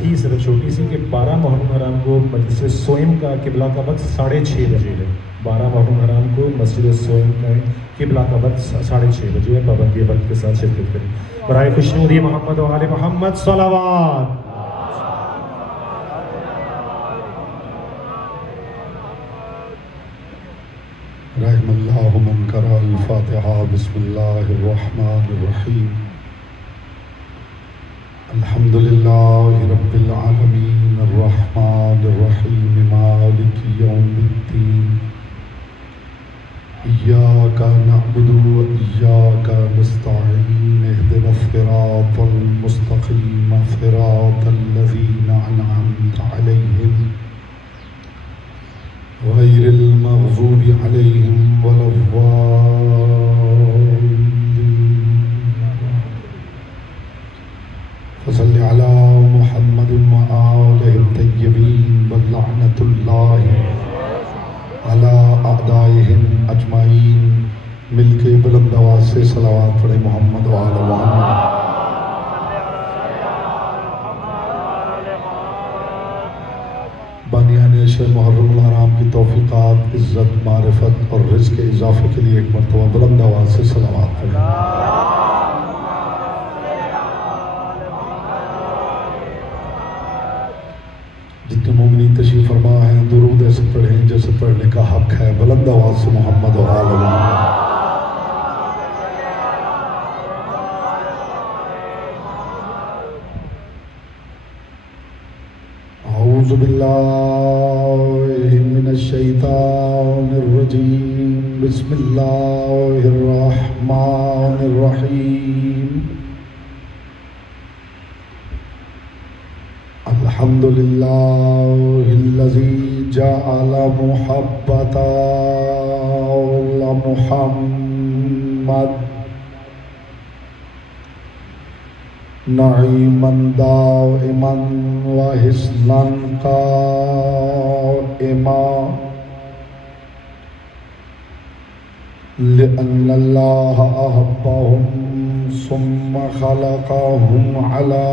थी सिर्फ छोटी सी कि 12 मुहर्रम हराम को मस्जिद सोइम का किबला का वक्त 6:30 बजे है। 12 मुहर्रम हराम को मस्जिद सोइम का किबला का वक्त 6:30 बजे है। पाबंदी वक्त के साथ शिरकत करें। बराए खुशनूदी मोहम्मद व आले मोहम्मद सलावत। रहमल्लाहु मन करा अल-फातिहा। बिस्मिल्लाहिर्रहमानिर्रहीम। अल्हम्दुलिल्लाहि रब्बिल आलमीन अर्रहमानिर्रहीम मालिकि यौमिद्दीन। इय्याका नअबुदु व इय्याका नस्तईन। इहदिनस सिरातल मुस्तकीम सिरातल लज़ीना अनअमता अलैहिम गैरिल मग़ज़ूबि अलैहिम वलद्दाल्लीन। फसल्लि अला मुहम्मदिन व आलिहि तय्यबीन व लअनतुल्लाहि अला अअदाइहिम अजमाइन। मिलके बुलंद आवाज़ से सलावत पढ़े मोहम्मद व आले मोहम्मद। बानियान शे मुहर्रम हराम की तौफीक़ात, इज़्ज़त, मारिफत और रिज़्क़ के इजाफ़े के लिए एक मरतबा बुलंद आवाज़ से सलावत पढ़ें। जितने मोमिनीन तशरीफ़ फरमा है दुरूद ऐसे पढ़ें जैसे पढ़ने का हक है। बुलंद आवाज़ से मोहम्मद व आले मोहम्मद। औज़ु बिल्लाहि मिनश शैतानिर रजीम। बिस्मिल्लाहिर रहमानिर रहीम। अल्हम्दुलिल्लाहिल्लज़ी जअला मुहब्बतल मुहम्मद नईमन दाइमन व हिस्नन काइमा लिअन्नल्लाह अहब्बहुम सुम्मा खलक़हुम अला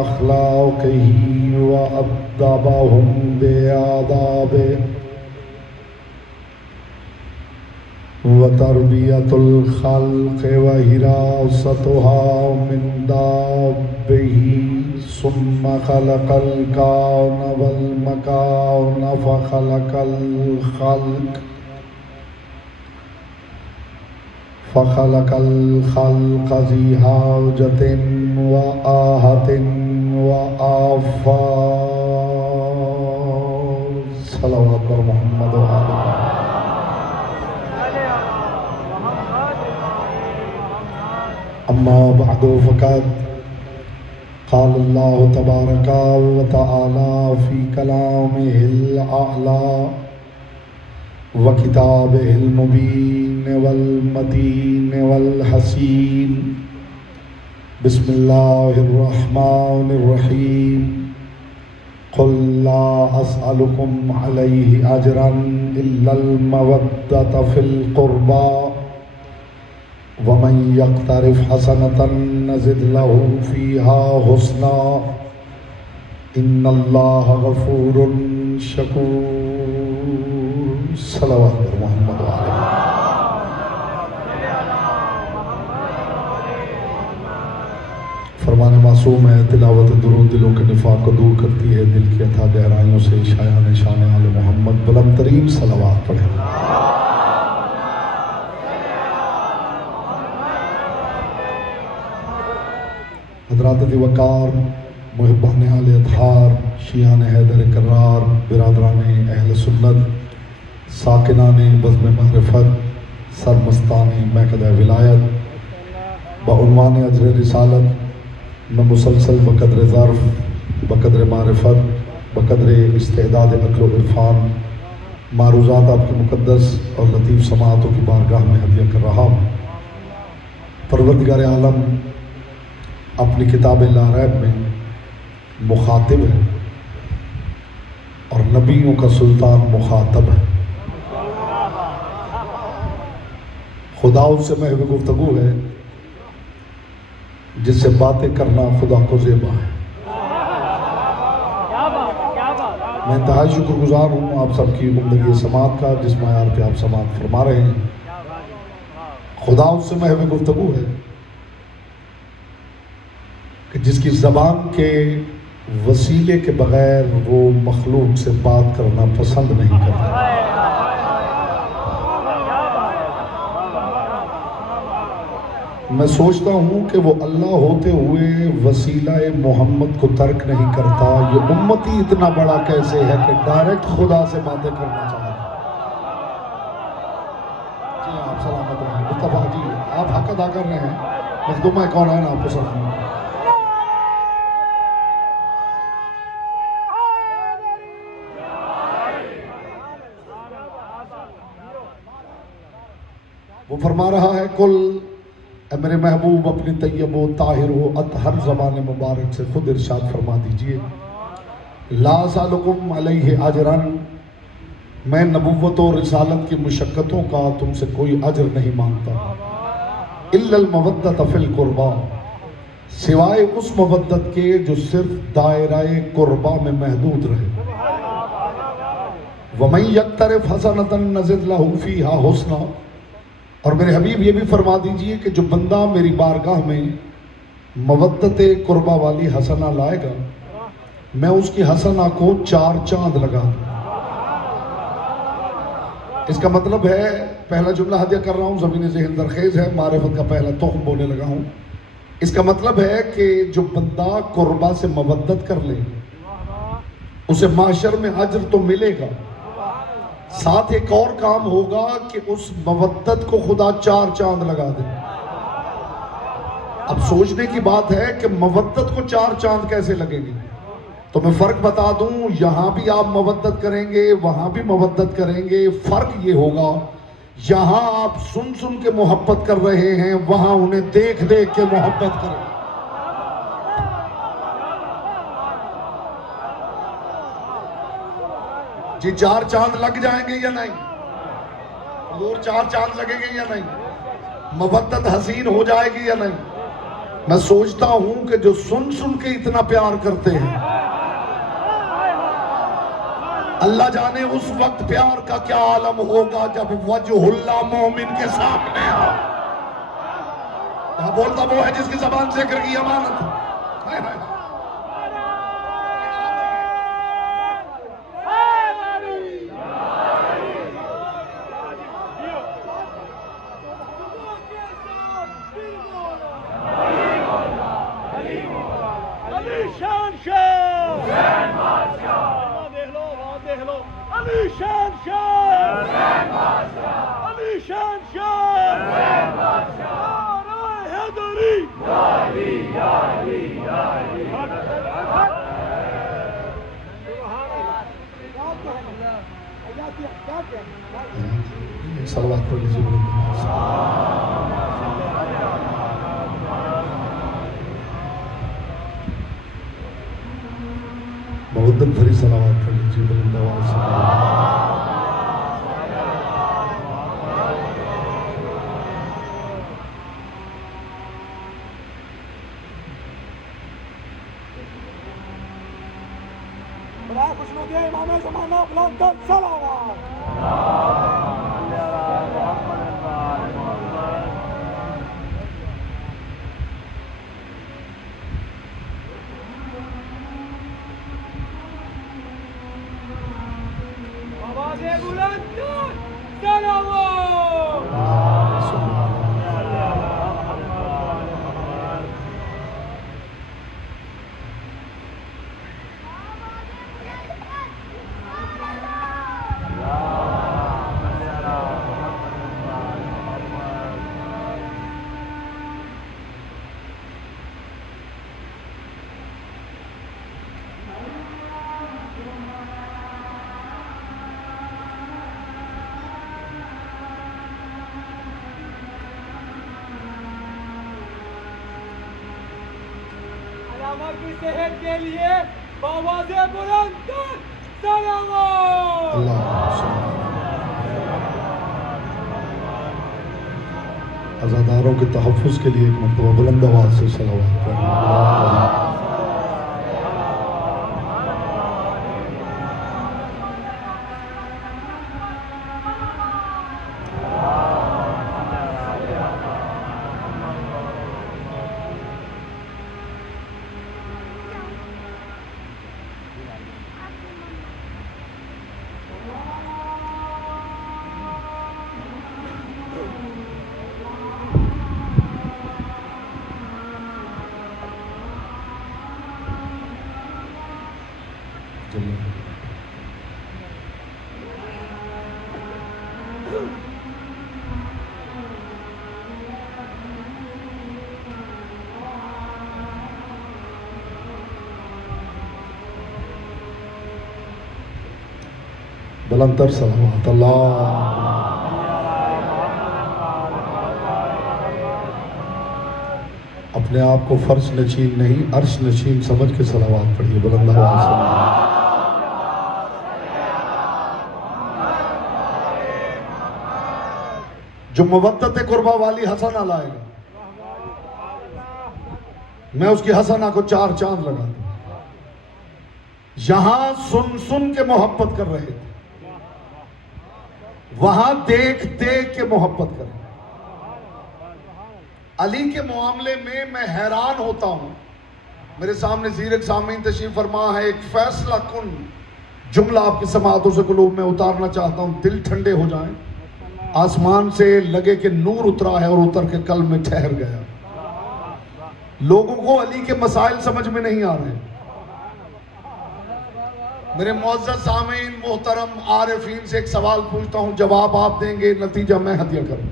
अख़लाक़िही व अद्दबहुम बिआदाबिही व तरबियतुल खल्क़ व हिरासतुहा मिन दाब्बिही सुम्मा खलक़ल कौन वल मकान फ़खलक़ल खल्क़ ज़ी हाजतिन व आहतिन व आफ़ात। सलावत पर मोहम्मद व आले अम्मा बअद फ़क़द क़ाल अल्लाहु तबारक व तआला फ़ी कलामिहिल अअला व किताबिहिल मुबीन वल मतीन वल हसीन। बिस्मिल्लाहिर रहमानिर रहीम। क़ुल ला अस्अलुकुम अलैहि अजरन इल्लल मवद्दत फ़िल क़ुर्बा वमन यक़्तरिफ़ हसनतन नज़िद लहू फ़ीहा हुस्ना इन्नल्लाह गफ़ूरुन शकूर। सलावत पर मोहम्मद व आले फरमाने मासूम है। तिलावत दुरूद दिलों के निफाक को दूर करती है। दिल की अथा गहराइयों से शायान शान आले मोहम्मद बुलंद तरीन सलावत पढ़े। हज़रात वक़ार मुहिब्बान आले अतहार शियान हैदर करार बिरादरान अहल सुन्नत साकिनान बज़्म मारिफत सरमस्तान महकद विलायत बउनवान अजर रिसालत में मुसलसल बकद्र ज़र्फ़ बकद्र मारिफत बकद्र इस्तेदाद अक़्ल व इरफ़ान मारूज़ात आपकी मुक़द्दस और लतीफ़ समाअतों की बारगाह में हदिया कर रहा हूँ। परवरदिगार आलम अपनी किताब ला रैब में मुखातिब है और नबियों का सुल्तान मुखातब है। खुदा उससे महव गुफ्तगू है जिससे बातें करना खुदा को ज़ेबा है। मैं इंतहाई शुक्रगुजार हूँ आप सबकी उम्दगी समात का जिस मैार पे आप समात फरमा रहे हैं। खुदा उससे महव गुफ्तगू है कि जिसकी ज़बान के वसीले के बगैर वो मखलूक से बात करना पसंद नहीं करता। मैं सोचता हूँ कि वो अल्लाह होते हुए वसीला मोहम्मद को तर्क नहीं करता। ये उम्मती इतना बड़ा कैसे है कि डायरेक्ट खुदा से बातें करना चाहता। जी आप सलामत रहें मुस्तफ़ा जी, आप हक अदा कर रहे हैं। मखदूमा कौन है ना आपको सलाम। वो फरमा रहा है कुल मेरे महबूब अपनी तैयब व ताहिर हो अतहर ज़बान मुबारक से खुद इरशाद फरमा दीजिए ला सालुकुम अलैहि अजरन, मैं नबुव्वत और रिसालत की मुशक्क़तों का तुमसे कोई अजर नहीं मांगता। इल्लल मवद्दत फिल कुर्बा, सिवाय उस मवद्दत के जो सिर्फ दायराए कुर्बा में महदूद रहे। वमन यक्तरिफ हसनतन नज़िद लहू फीहा हुस्ना, और मेरे हबीब ये भी फरमा दीजिए कि जो बंदा मेरी बारगाह में मवद्दत कुर्बा वाली हसना लाएगा मैं उसकी हसना को 4 चांद लगा दूँ। इसका मतलब है, पहला जुमला हदिया कर रहा हूँ, ज़मीन ज़हन दरखेज़ है, मारिफत का पहला तोहम बोलने लगा हूँ। इसका मतलब है कि जो बंदा कुर्बा से मवद्दत कर ले उसे माशर में अजर तो मिलेगा, साथ एक और काम होगा कि उस मवद्दत को खुदा 4 चांद लगा दे। अब सोचने की बात है कि मवद्दत को 4 चांद कैसे लगेंगे। तो मैं फर्क बता दूं, यहां भी आप मवद्दत करेंगे वहां भी मवद्दत करेंगे। फर्क ये होगा, यहां आप सुन सुन के मोहब्बत कर रहे हैं, वहां उन्हें देख देख के मोहब्बत करें। जी 4 चांद लग जाएंगे या नहीं? और 4 चांद लगेंगे या नहीं? मवद्दत हसीन हो जाएगी या नहीं? मैं सोचता हूं कि जो सुन सुन के इतना प्यार करते हैं, अल्लाह जाने उस वक्त प्यार का क्या आलम होगा जब वजहुल्लाह मोमिन के सामने हो। बोलता वो है जिसकी ज़बान ज़िक्र की अमानत है। सलवात पढ़ लीजिए। मवद्दत भरी सलावत पढ़ लीजिए बुलंद आवाज से। इमाम ज़माना बुलंद सलावत। आवाज़े बुलंद सलावत। की सेहत के लिए आवाज़े बुलंद सलावत। अज़ादारों के तहफ़्फ़ुज़ के लिए एक मरतबा बुलंद आवाज़ से सलावत पढ़ें। बुलंदर सलावत अल्लाह। अपने आप को फर्श नशीन नहीं अर्श नशीन समझ के सलावत पढ़िए बुलंद आवाज से। जो मवद्दत कुर्बा वाली हसना लाएगा, मैं उसकी हसना को 4 चांद लगा दूं। यहां सुन सुन के मोहब्बत कर रहे थे, वहां देख देख के मोहब्बत कर रहे। अली के मामले में मैं हैरान होता हूं। मेरे सामने ज़ीरक सामीन तशरीफ फरमा है, एक फैसला कुन जुमला आपकी समाअतों से कुलूब में उतारना चाहता हूं, दिल ठंडे हो जाएं। आसमान से लगे कि नूर उतरा है और उतर के कल्ब में ठहर गया। लोगों को अली के मसाइल समझ में नहीं आ रहे। मेरे मुअज़्ज़ज़ सामीन मोहतरम आरिफीन से एक सवाल पूछता हूं, जवाब आप देंगे, नतीजा मैं हदिया करूं।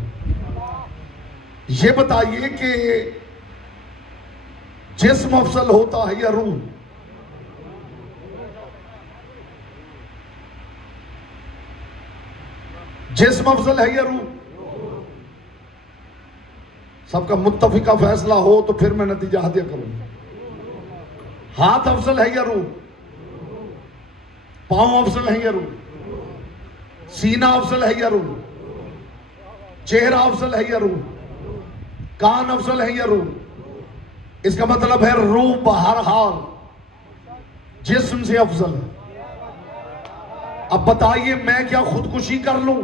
ये बताइए कि जिस्म अफसल होता है या रूह? जिस्म अफसल है या रूह? सबका मुत्तफिका फैसला हो तो फिर मैं नतीजा हदिया करूंगा। हाथ अफसल है या रूह? पांव अफसल है या रूह? सीना अफसल है या रूह? चेहरा अफसल है या रूह? कान अफसल है या रूह? इसका मतलब है रूह बहरहाल जिस्म से अफसल है। अब बताइए मैं क्या खुदकुशी कर लूं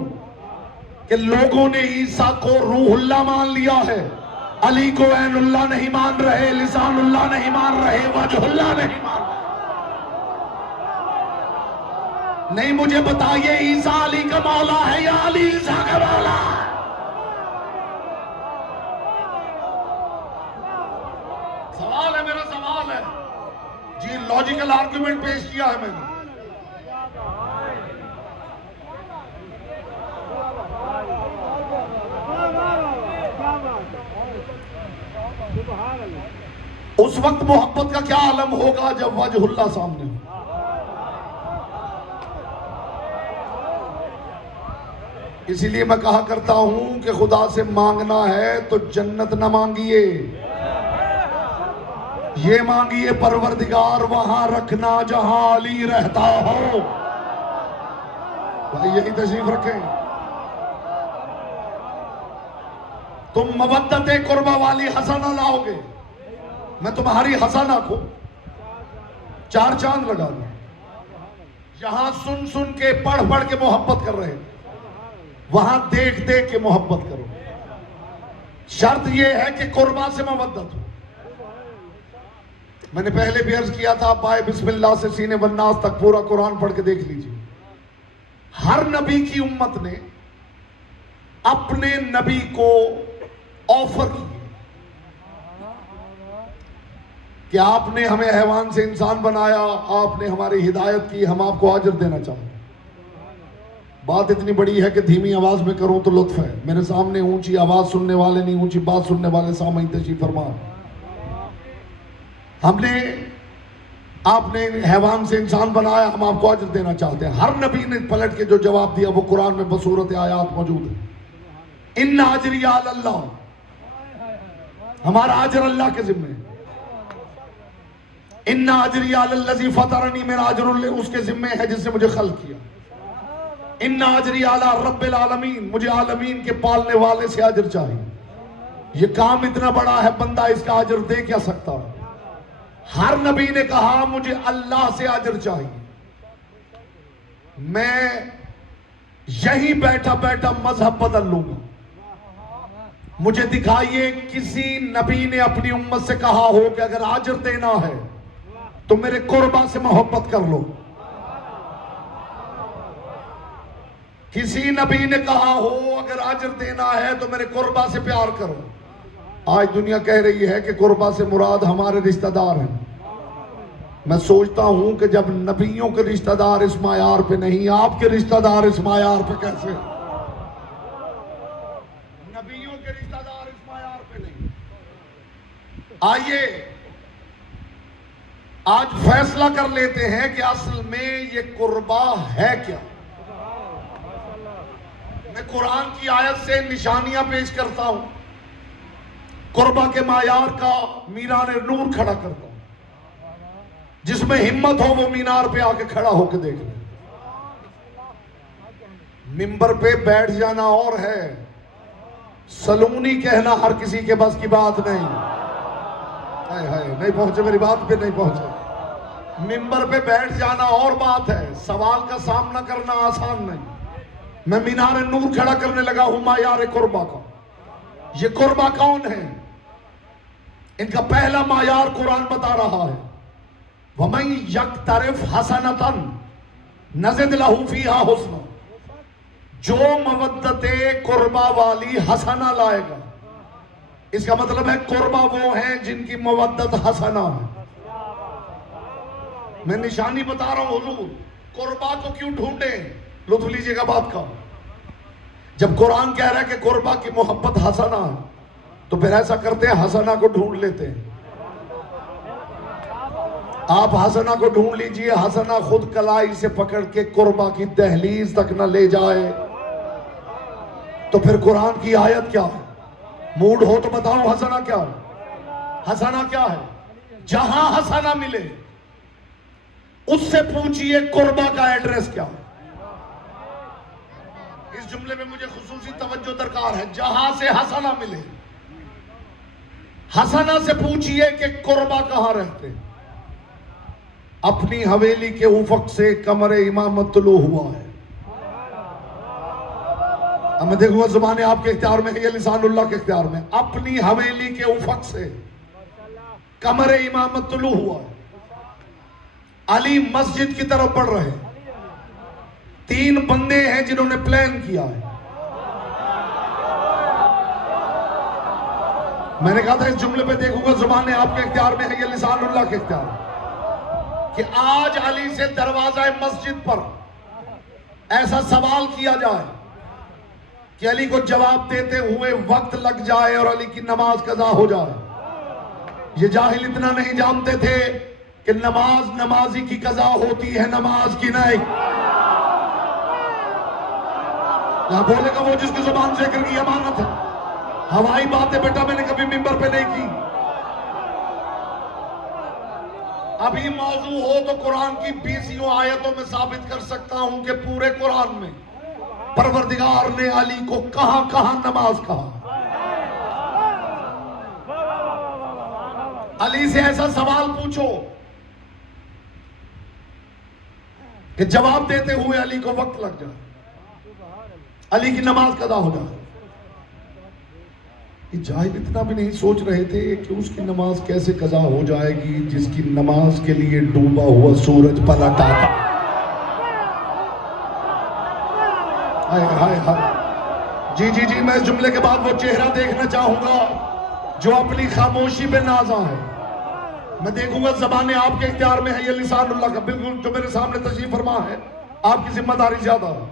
कि लोगों ने ईसा को रूहुल्लाह मान लिया है, अली को ऐनुल्लाह नहीं मान रहे, लिसानुल्लाह नहीं मान रहे, वजहुल्लाह नहीं मान रहे। नहीं, मुझे बताइए ईसा अली का मौला है या अली ईसा का मौला है? सवाल है, मेरा सवाल है जी। लॉजिकल आर्गुमेंट पेश किया है मैंने। उस वक्त मोहब्बत का क्या आलम होगा जब वजहुल्लाह सामने हो। इसीलिए मैं कहा करता हूं कि खुदा से मांगना है तो जन्नत न मांगिए, ये मांगिए परवरदिगार वहां रखना जहां अली रहता हो। भाई यही तशरीफ रखें। तुम मवद्दत कुर्बा वाली हसना लाओगे, मैं तुम्हारी हसना को 4 चांद लगा दूं। यहां सुन सुन के पढ़ पढ़ के मोहब्बत कर रहे हैं, वहां देख देख के मोहब्बत करो। शर्त यह है कि कुर्बा से मवद्दत हो। मैंने पहले भी अर्ज किया था, आप आए बिस्मिल्लाह से सीने वन्नास तक पूरा कुरान पढ़ के देख लीजिए। हर नबी की उम्मत ने अपने नबी को ऑफर की कि आपने हमें हैवान से इंसान बनाया, आपने हमारी हिदायत की, हम आपको अजर देना चाहते हैं। बात इतनी बड़ी है कि धीमी आवाज में करूं तो लुत्फ है। मेरे सामने ऊंची आवाज सुनने वाले नहीं, ऊंची बात सुनने वाले सामईन तशरीफ फरमा। हमने आपने हैवान से इंसान बनाया, हम आपको अजर देना चाहते हैं। हर नबी ने पलट के जो जवाब दिया वो कुरान में बसूरत आयात मौजूद है। इन्ना अजरी अल्लाह, हमारा अजर अल्लाह के जिम्मे है। इन्ना अजरी अल्लज़ी फतरनी, मेरा अजर उसके जिम्मे है जिसने मुझे खल्क़ किया। इन्ना अजरी अला रब्बिल आलमीन, मुझे आलमीन के पालने वाले से अजर चाहिए। ये काम इतना बड़ा है, बंदा इसका अजर दे क्या सकता है? हर नबी ने कहा मुझे अल्लाह से अजर चाहिए। मैं यहीं बैठा बैठा मजहब बदल लूंगा। मुझे दिखाइए किसी नबी ने अपनी उम्मत से कहा हो कि अगर अजर देना है तो मेरे कुर्बा से मोहब्बत कर लो। किसी नबी ने कहा हो अगर अजर देना है तो मेरे कुर्बा से प्यार करो। आज दुनिया कह रही है कि कुर्बा से मुराद हमारे रिश्तेदार हैं। मैं सोचता हूं कि जब नबियों के रिश्तेदार इस मायार पे नहीं, आपके रिश्तेदार इस मायार पे कैसे? नबियों के रिश्तेदार इस मायार पे नहीं। आइए आज फैसला कर लेते हैं कि असल में ये कुर्बा है क्या। मैं कुरान की आयत से निशानियां पेश करता हूं, कुर्बा के मायार का मीनार नूर खड़ा करता हूं। जिसमें हिम्मत हो वो मीनार पे आके खड़ा होकर देख ले। मिंबर पे बैठ जाना और है, सलूनी कहना हर किसी के बस की बात नहीं। हाय हाय, नहीं पहुंचे, मेरी बात पे नहीं पहुंचे। मिंबर पे बैठ जाना और बात है, सवाल का सामना करना आसान नहीं। मैं मीनार नूर खड़ा करने लगा हूं मायार कुर्बा का। ये कुर्बा कौन है? इनका पहला मायार कुरान बता रहा है, वमन यक्तरिफ हसनतन नज़िद लहू फीहा हुस्ना। जो मवद्दते कुर्बा वाली हसना लाएगा, इसका मतलब है कुर्बा वो है जिनकी मवद्दत हसना है। मैं निशानी बता रहा हूं हुजूर, कुर्बा को क्यों ढूंढे? लुत्फ लीजिएगा बात का। जब कुरान कह रहा है कि कुर्बा की मोहब्बत हसना है, तो फिर ऐसा करते हैं, हसना को ढूंढ लेते हैं। आप हसना को ढूंढ लीजिए, हसना खुद कलाई से पकड़ के कुर्बा की दहलीज तक न ले जाए, तो फिर कुरान की आयत क्या है? मूड हो तो बताओ हसना क्या है? हसना क्या है? जहां हसना मिले उससे पूछिए कुर्बा का एड्रेस क्या है। इस जुमले में मुझे खुसूसी तवज्जो दरकार है। जहां से हसना मिले, हसना से पूछिए कि कुर्बा कहां रहते हैं। अपनी हवेली के उफक से कमरे इमामत तुलू हुआ है। अब मैं देखूंगा जुबान आपके इख्तियार में है या लिसानुल्लाह के इख्तियार में। अपनी हवेली के उफक से कमरे इमामत तुलू हुआ है। अली मस्जिद की तरफ बढ़ रहे हैं। 3 बंदे हैं जिन्होंने प्लान किया है। मैंने कहा था इस जुमले पे देखूंगा जुबान आपके इख्तियार में है या लिसानुल्लाह के इख्तियार में, कि आज अली से दरवाजा मस्जिद पर ऐसा सवाल किया जाए कि अली को जवाब देते हुए वक्त लग जाए और अली की नमाज कज़ा हो जाए। ये जाहिल इतना नहीं जानते थे कि नमाज नमाजी की कज़ा होती है, नमाज की नहीं। यहां बोलेगा वो जिसकी जुबान जिक्र की अमानत है। हवाई बातें बेटा मैंने कभी मिंबर पे नहीं की। अभी मौजू हो तो कुरान की 20 आयतों में साबित कर सकता हूं कि पूरे कुरान में परवरदिगार ने अली को कहां कहां नमाज कहा। अली से ऐसा सवाल पूछो कि जवाब देते हुए अली को वक्त लग जाए, अली की नमाज कदा हो जाए। जाहिल इतना भी नहीं सोच रहे थे कि उसकी नमाज कैसे कज़ा हो जाएगी जिसकी नमाज के लिए डूबा हुआ सूरज पलट आता। हाय हाय हाय। जी जी जी, मैं इस जुमले के बाद वो चेहरा देखना चाहूंगा जो अपनी खामोशी पे नाज़ा है। मैं देखूंगा ज़बान आपके इख्तियार में है या लिसानुल्लाह का। बिल्कुल जो मेरे सामने तशरीफ फरमा है, आपकी जिम्मेदारी ज्यादा है।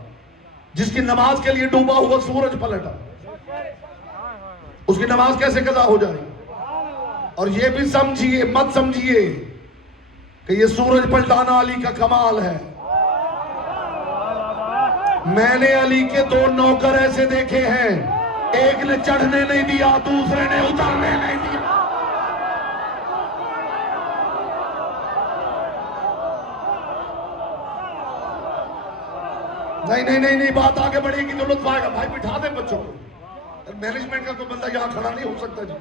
जिसकी नमाज के लिए डूबा हुआ सूरज पलटा, उसकी नमाज कैसे कज़ा हो जाएगी? और ये भी समझिए, मत समझिए कि ये सूरज पलटाना अली का कमाल है। मैंने अली के 2 नौकर ऐसे देखे हैं, एक ने चढ़ने नहीं दिया, दूसरे ने उतरने नहीं दिया। नहीं नहीं नहीं नहीं, बात आगे बढ़ेगी तो लुत्फ आएगा। भाई बिठा दे बच्चों को। मैनेजमेंट का कोई बंदा यहां खड़ा नहीं हो सकता जी।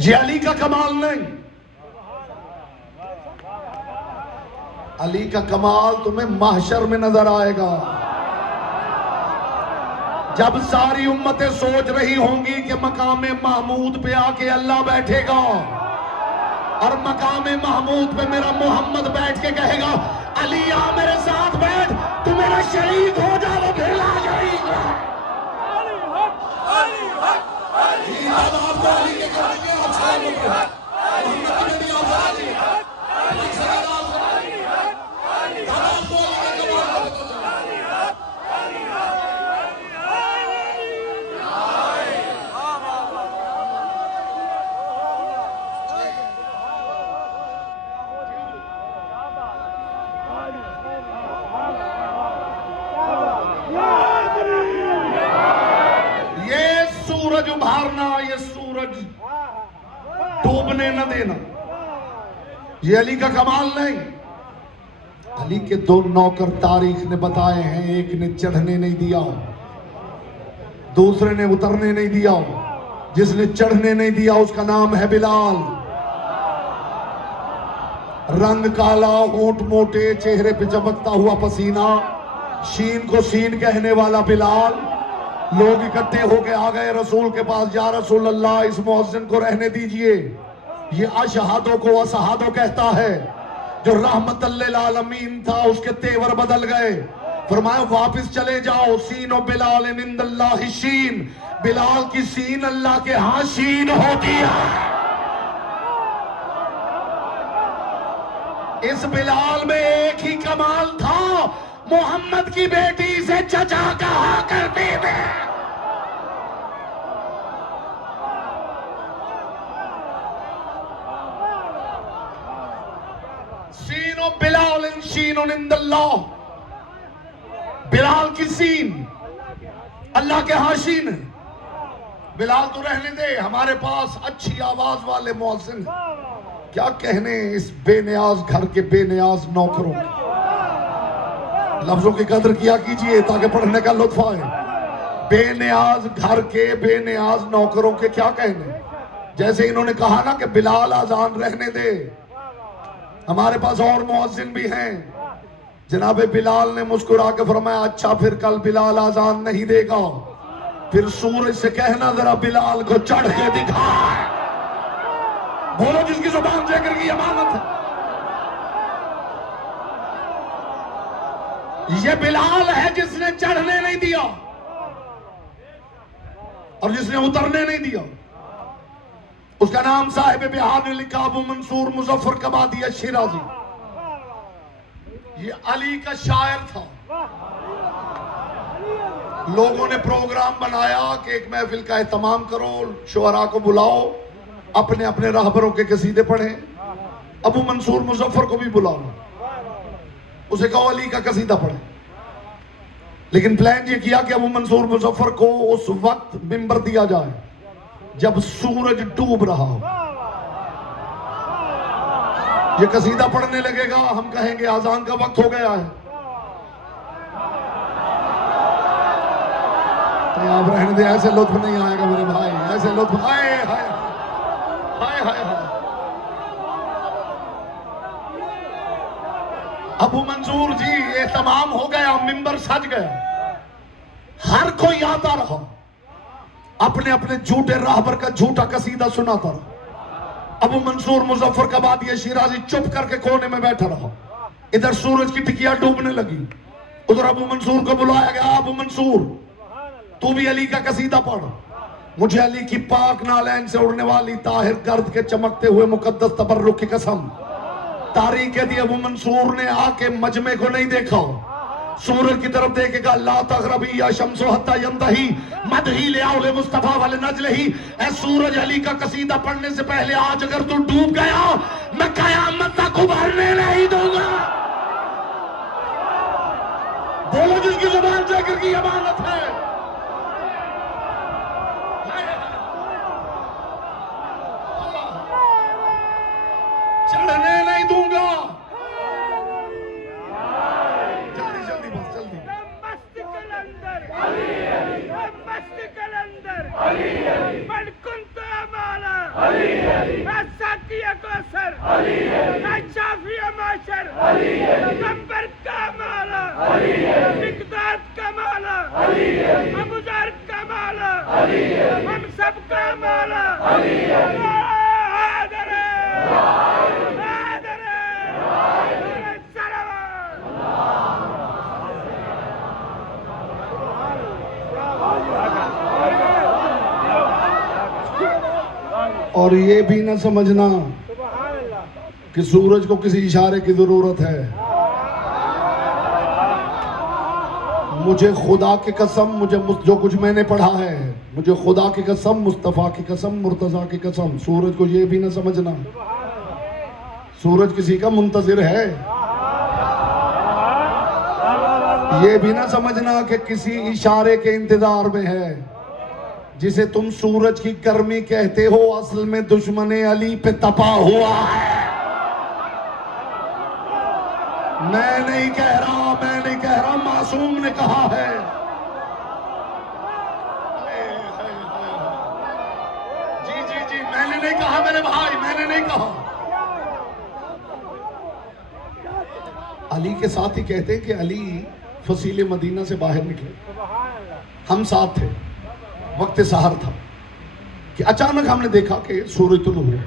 ये अली का कमाल नहीं, अली का कमाल तुम्हें महशर में नजर आएगा। जब सारी उम्मतें सोच रही होंगी कि मकाम महमूद पे आके अल्लाह बैठेगा और मकाम महमूद पे मेरा मोहम्मद बैठ के कहेगा, अली आ मेरे साथ बैठ, तू मेरा शरीक हो जा, वो भेला शरीक है। सूरज उभारना, ये सूरज डूबने न देना, ये अली का कमाल नहीं। अली के दो नौकर तारीख ने बताए हैं, एक ने चढ़ने नहीं दिया, दूसरे ने उतरने नहीं दिया। जिसने चढ़ने नहीं दिया उसका नाम है बिलाल। रंग काला, होंठ मोटे, चेहरे पे चमकता हुआ पसीना, शीन को सीन कहने वाला बिलाल। लोग इकट्ठे होके आ गए रसूल के पास, या रसूल अल्लाह, इस मुअज्जिन को रहने दीजिए, ये अशहादों को असहादों कहता है। जो रहमतल लिल आलमीन था उसके तेवर बदल गए। फरमाया वापस चले जाओ, सीनो बिलाल इंदल्लाहि शीन, बिलाल की सीन अल्लाह के यहां शीन होती है। इस बिलाल में एक ही कमाल था, मोहम्मद की बेटी से चचा कहा करते थे। सीनो बिलाल इन शीन इंदल्लाह, बिलाल की सीन अल्लाह के हाशीन है। बिलाल तो रहने दे, हमारे पास अच्छी आवाज वाले मुअज्जिन, क्या कहने इस बेनियाज घर के बेनियाज नौकरों। लफ्जों की कदर किया कीजिए ताकि पढ़ने का लुत्फ आए। बेनियाज घर के बेनियाज नौकरों के क्या कहने। जैसे इन्होंने कहा ना कि बिलाल आजान रहने दे, हमारे पास और मुअज्जिन भी हैं। जनाबे बिलाल ने मुस्कुरा के फरमाया अच्छा फिर कल बिलाल आजान नहीं देगा, फिर सूरज से कहना जरा बिलाल को चढ़ के दिखा। बोलो जिसकी जुबान जिक्र की अमानत है। ये बिलाल है जिसने चढ़ने नहीं दिया और जिसने उतरने नहीं दिया। उसका नाम साहिब बिहार ने लिखा अबू मंसूर मुजफ्फर कबादी शिराजी। ये अली का शायर था। लोगों ने प्रोग्राम बनाया कि एक महफिल का एहतमाम करो, शुअरा को बुलाओ, अपने अपने रहबरों के कसीदे पढ़ें। अबू मंसूर मुजफ्फर को भी बुलाओ, उसे कहो अली का कसीदा पढ़े। लेकिन प्लान ये किया कि अबू मंसूर मुजफ्फर को उस वक्त मिंबर दिया जाए जब सूरज डूब रहा हो। ये कसीदा पढ़ने लगेगा, हम कहेंगे आजान का वक्त हो गया है। तो आप रहने दे, ऐसे लुत्फ नहीं आएगा मेरे भाई, ऐसे लुत्फ। हाय हाय हाय हाय हाय। अबू मंसूर जी ये तमाम हो गया, मिंबर सज गया, हर कोई आता रहा, अपने अपने झूठे राहबर का झूठा कसीदा सुनाता रहा। अबू मंसूर मुजफ्फर कबादी शिराजी चुप करके कोने में बैठा रहा। इधर सूरज की टिकिया डूबने लगी, उधर अबू मंसूर को बुलाया गया। अबू मंसूर तू भी अली का कसीदा पढ़। मुझे अली की पाक नालैन से उड़ने वाली ताहिर गर्द के चमकते हुए मुकद्दस तबर्रुक की कसम। तारीख दी अबू मंसूर ने आके मजमे को नहीं देखा, सूरज की तरफ देखेगा। ला तग़रबी या शम्सु हत्ता यंतही मदही ले आओ ले मुस्तफा वाले नजलही। ऐ सूरज अली का कसीदा पढ़ने से पहले आज अगर तू डूब गया, मैं कयामत तक उभरने नहीं दूंगा। बोलो जिसकी जुबान जिक्र की अमानत है। चढ़ने नहीं दूंगा। जल्दी जल्दी बस जल्दी। मस्त कलंदर मस्त कलंदर कुंत अमाला साकिया कौसर शाफिया माशर नंबर का माला मिकदाद का माला अबूजर का माला हम सब का माला। और ये भी ना समझना कि सूरज को किसी इशारे की जरूरत है। मुझे खुदा की कसम, मुझे जो कुछ मैंने पढ़ा है, मुझे खुदा की कसम, मुस्तफा की कसम, मुर्तजा की कसम, सूरज को ये भी ना समझना सूरज किसी का मुंतजिर है। ये भी ना समझना कि किसी इशारे के इंतजार में है। जिसे तुम सूरज की गर्मी कहते हो असल में दुश्मन अली पे तपा हुआ है। मैं नहीं कह रहा, मासूम ने कहा है। जी, मैंने नहीं कहा मेरे भाई, मैंने नहीं कहा। अली के साथ ही कहते हैं कि अली फसीले मदीना से बाहर निकले, हम साथ थे, वक्त सहर था कि अचानक हमने देखा कि सूरज तुलू हुआ।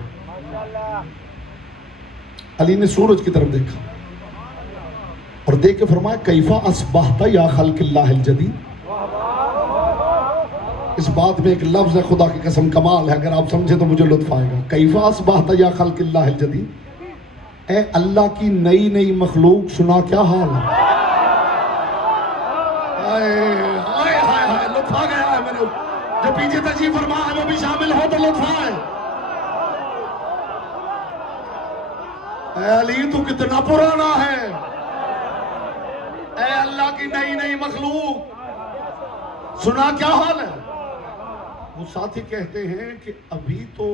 अली ने सूरज की तरफ देखा और देख के फरमाया कैफा अस्बाहता या खल्किल्लाहिल जदीद। इस बात में एक लफ्ज है, खुदा की कसम कमाल है, अगर आप समझे तो मुझे लुत्फ आएगा। कैफा अस्बाहता या खल्किल्लाहिल जदीद, ए अल्लाह की नई नई मखलूक सुना क्या हाल है। हाय हाय हाय, लुत्फ आ गया है मेरे। जो पीछे तशरीफ फरमा है वो भी शामिल हो तो लुत्फ आए। अली तू कितना पुराना है, ऐ अल्लाह की नई नई मखलूक सुना क्या हाल है। वो साथी कहते हैं कि अभी तो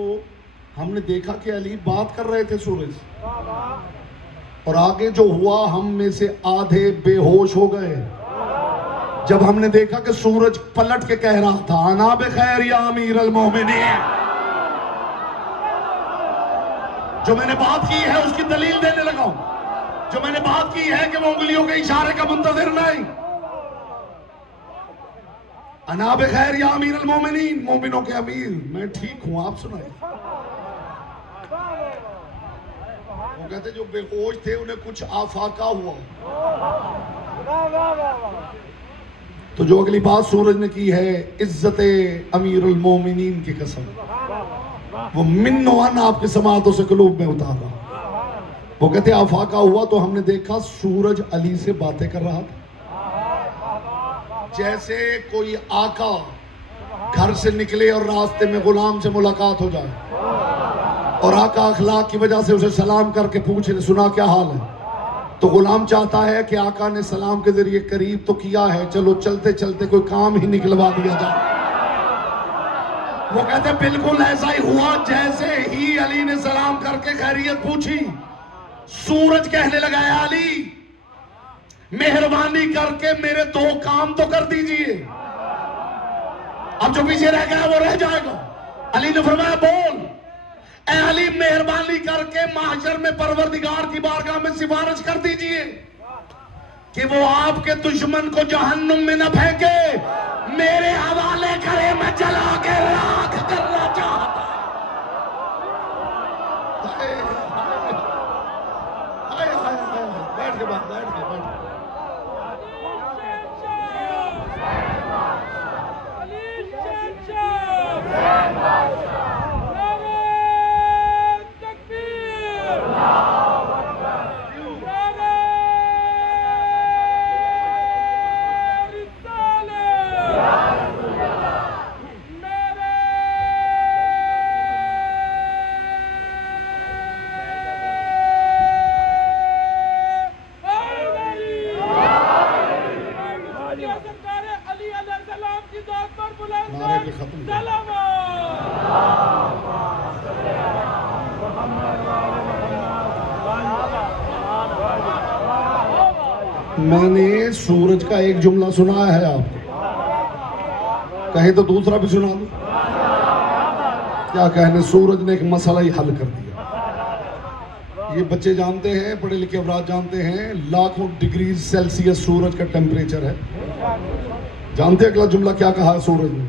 हमने देखा कि अली बात कर रहे थे सूरज, और आगे जो हुआ हम में से आधे बेहोश हो गए जब हमने देखा कि सूरज पलट के कह रहा था अना बखैर या अमीर अल मोमिनीन। जो मैंने बात की है उसकी दलील देने लगा हूं। जो मैंने बात की है कि वो उंगलियों के इशारे का मुंतजिर नहीं। अना बखैर या अमीर अल मोमिनीन, मोमिनों के अमीर, मैं ठीक हूं, आप सुनाइए। वो कहते जो बेहोश थे उन्हें कुछ आफाका हुआ। तो जो अगली बात सूरज ने की है, इज्जत अमीरुल मोमिनीन की कसम, वो मिन्नोन आपके समातों से कुलूब में उतारा। वो कहते आफाका हुआ तो हमने देखा सूरज अली से बातें कर रहा था, जैसे कोई आका घर से निकले और रास्ते में गुलाम से मुलाकात हो जाए और आका अखलाक की वजह से उसे सलाम करके पूछे सुना क्या हाल है, तो गुलाम चाहता है कि आका ने सलाम के जरिए करीब तो किया है, चलो चलते चलते कोई काम ही निकलवा दिया जाए। वो कहते बिल्कुल ऐसा ही हुआ। जैसे ही अली ने सलाम करके खैरियत पूछी, सूरज कहने लगा अली मेहरबानी करके मेरे 2 काम तो कर दीजिए, अब जो पीछे रह गया वो रह जाएगा। अली ने फरमाया बोल। ए अली मेहरबानी करके महशर में परवरदिगार की बारगाह में सिफारिश कर दीजिए कि वो आपके दुश्मन को जहन्नुम में न फेंके, मेरे हवाले करे, मैं जला के राख करना चाहता। बैठ के बात, बैठ के बैठ। मैंने सूरज का एक जुमला सुनाया है आपको, कहे तो दूसरा भी सुना दो। क्या कहने, सूरज ने एक मसला ही हल कर दिया। ये बच्चे जानते हैं, पढ़े लिखे अफराद जानते हैं, लाखों डिग्री सेल्सियस सूरज का टेम्परेचर है। जानते अगला जुमला क्या कहा है सूरज ने?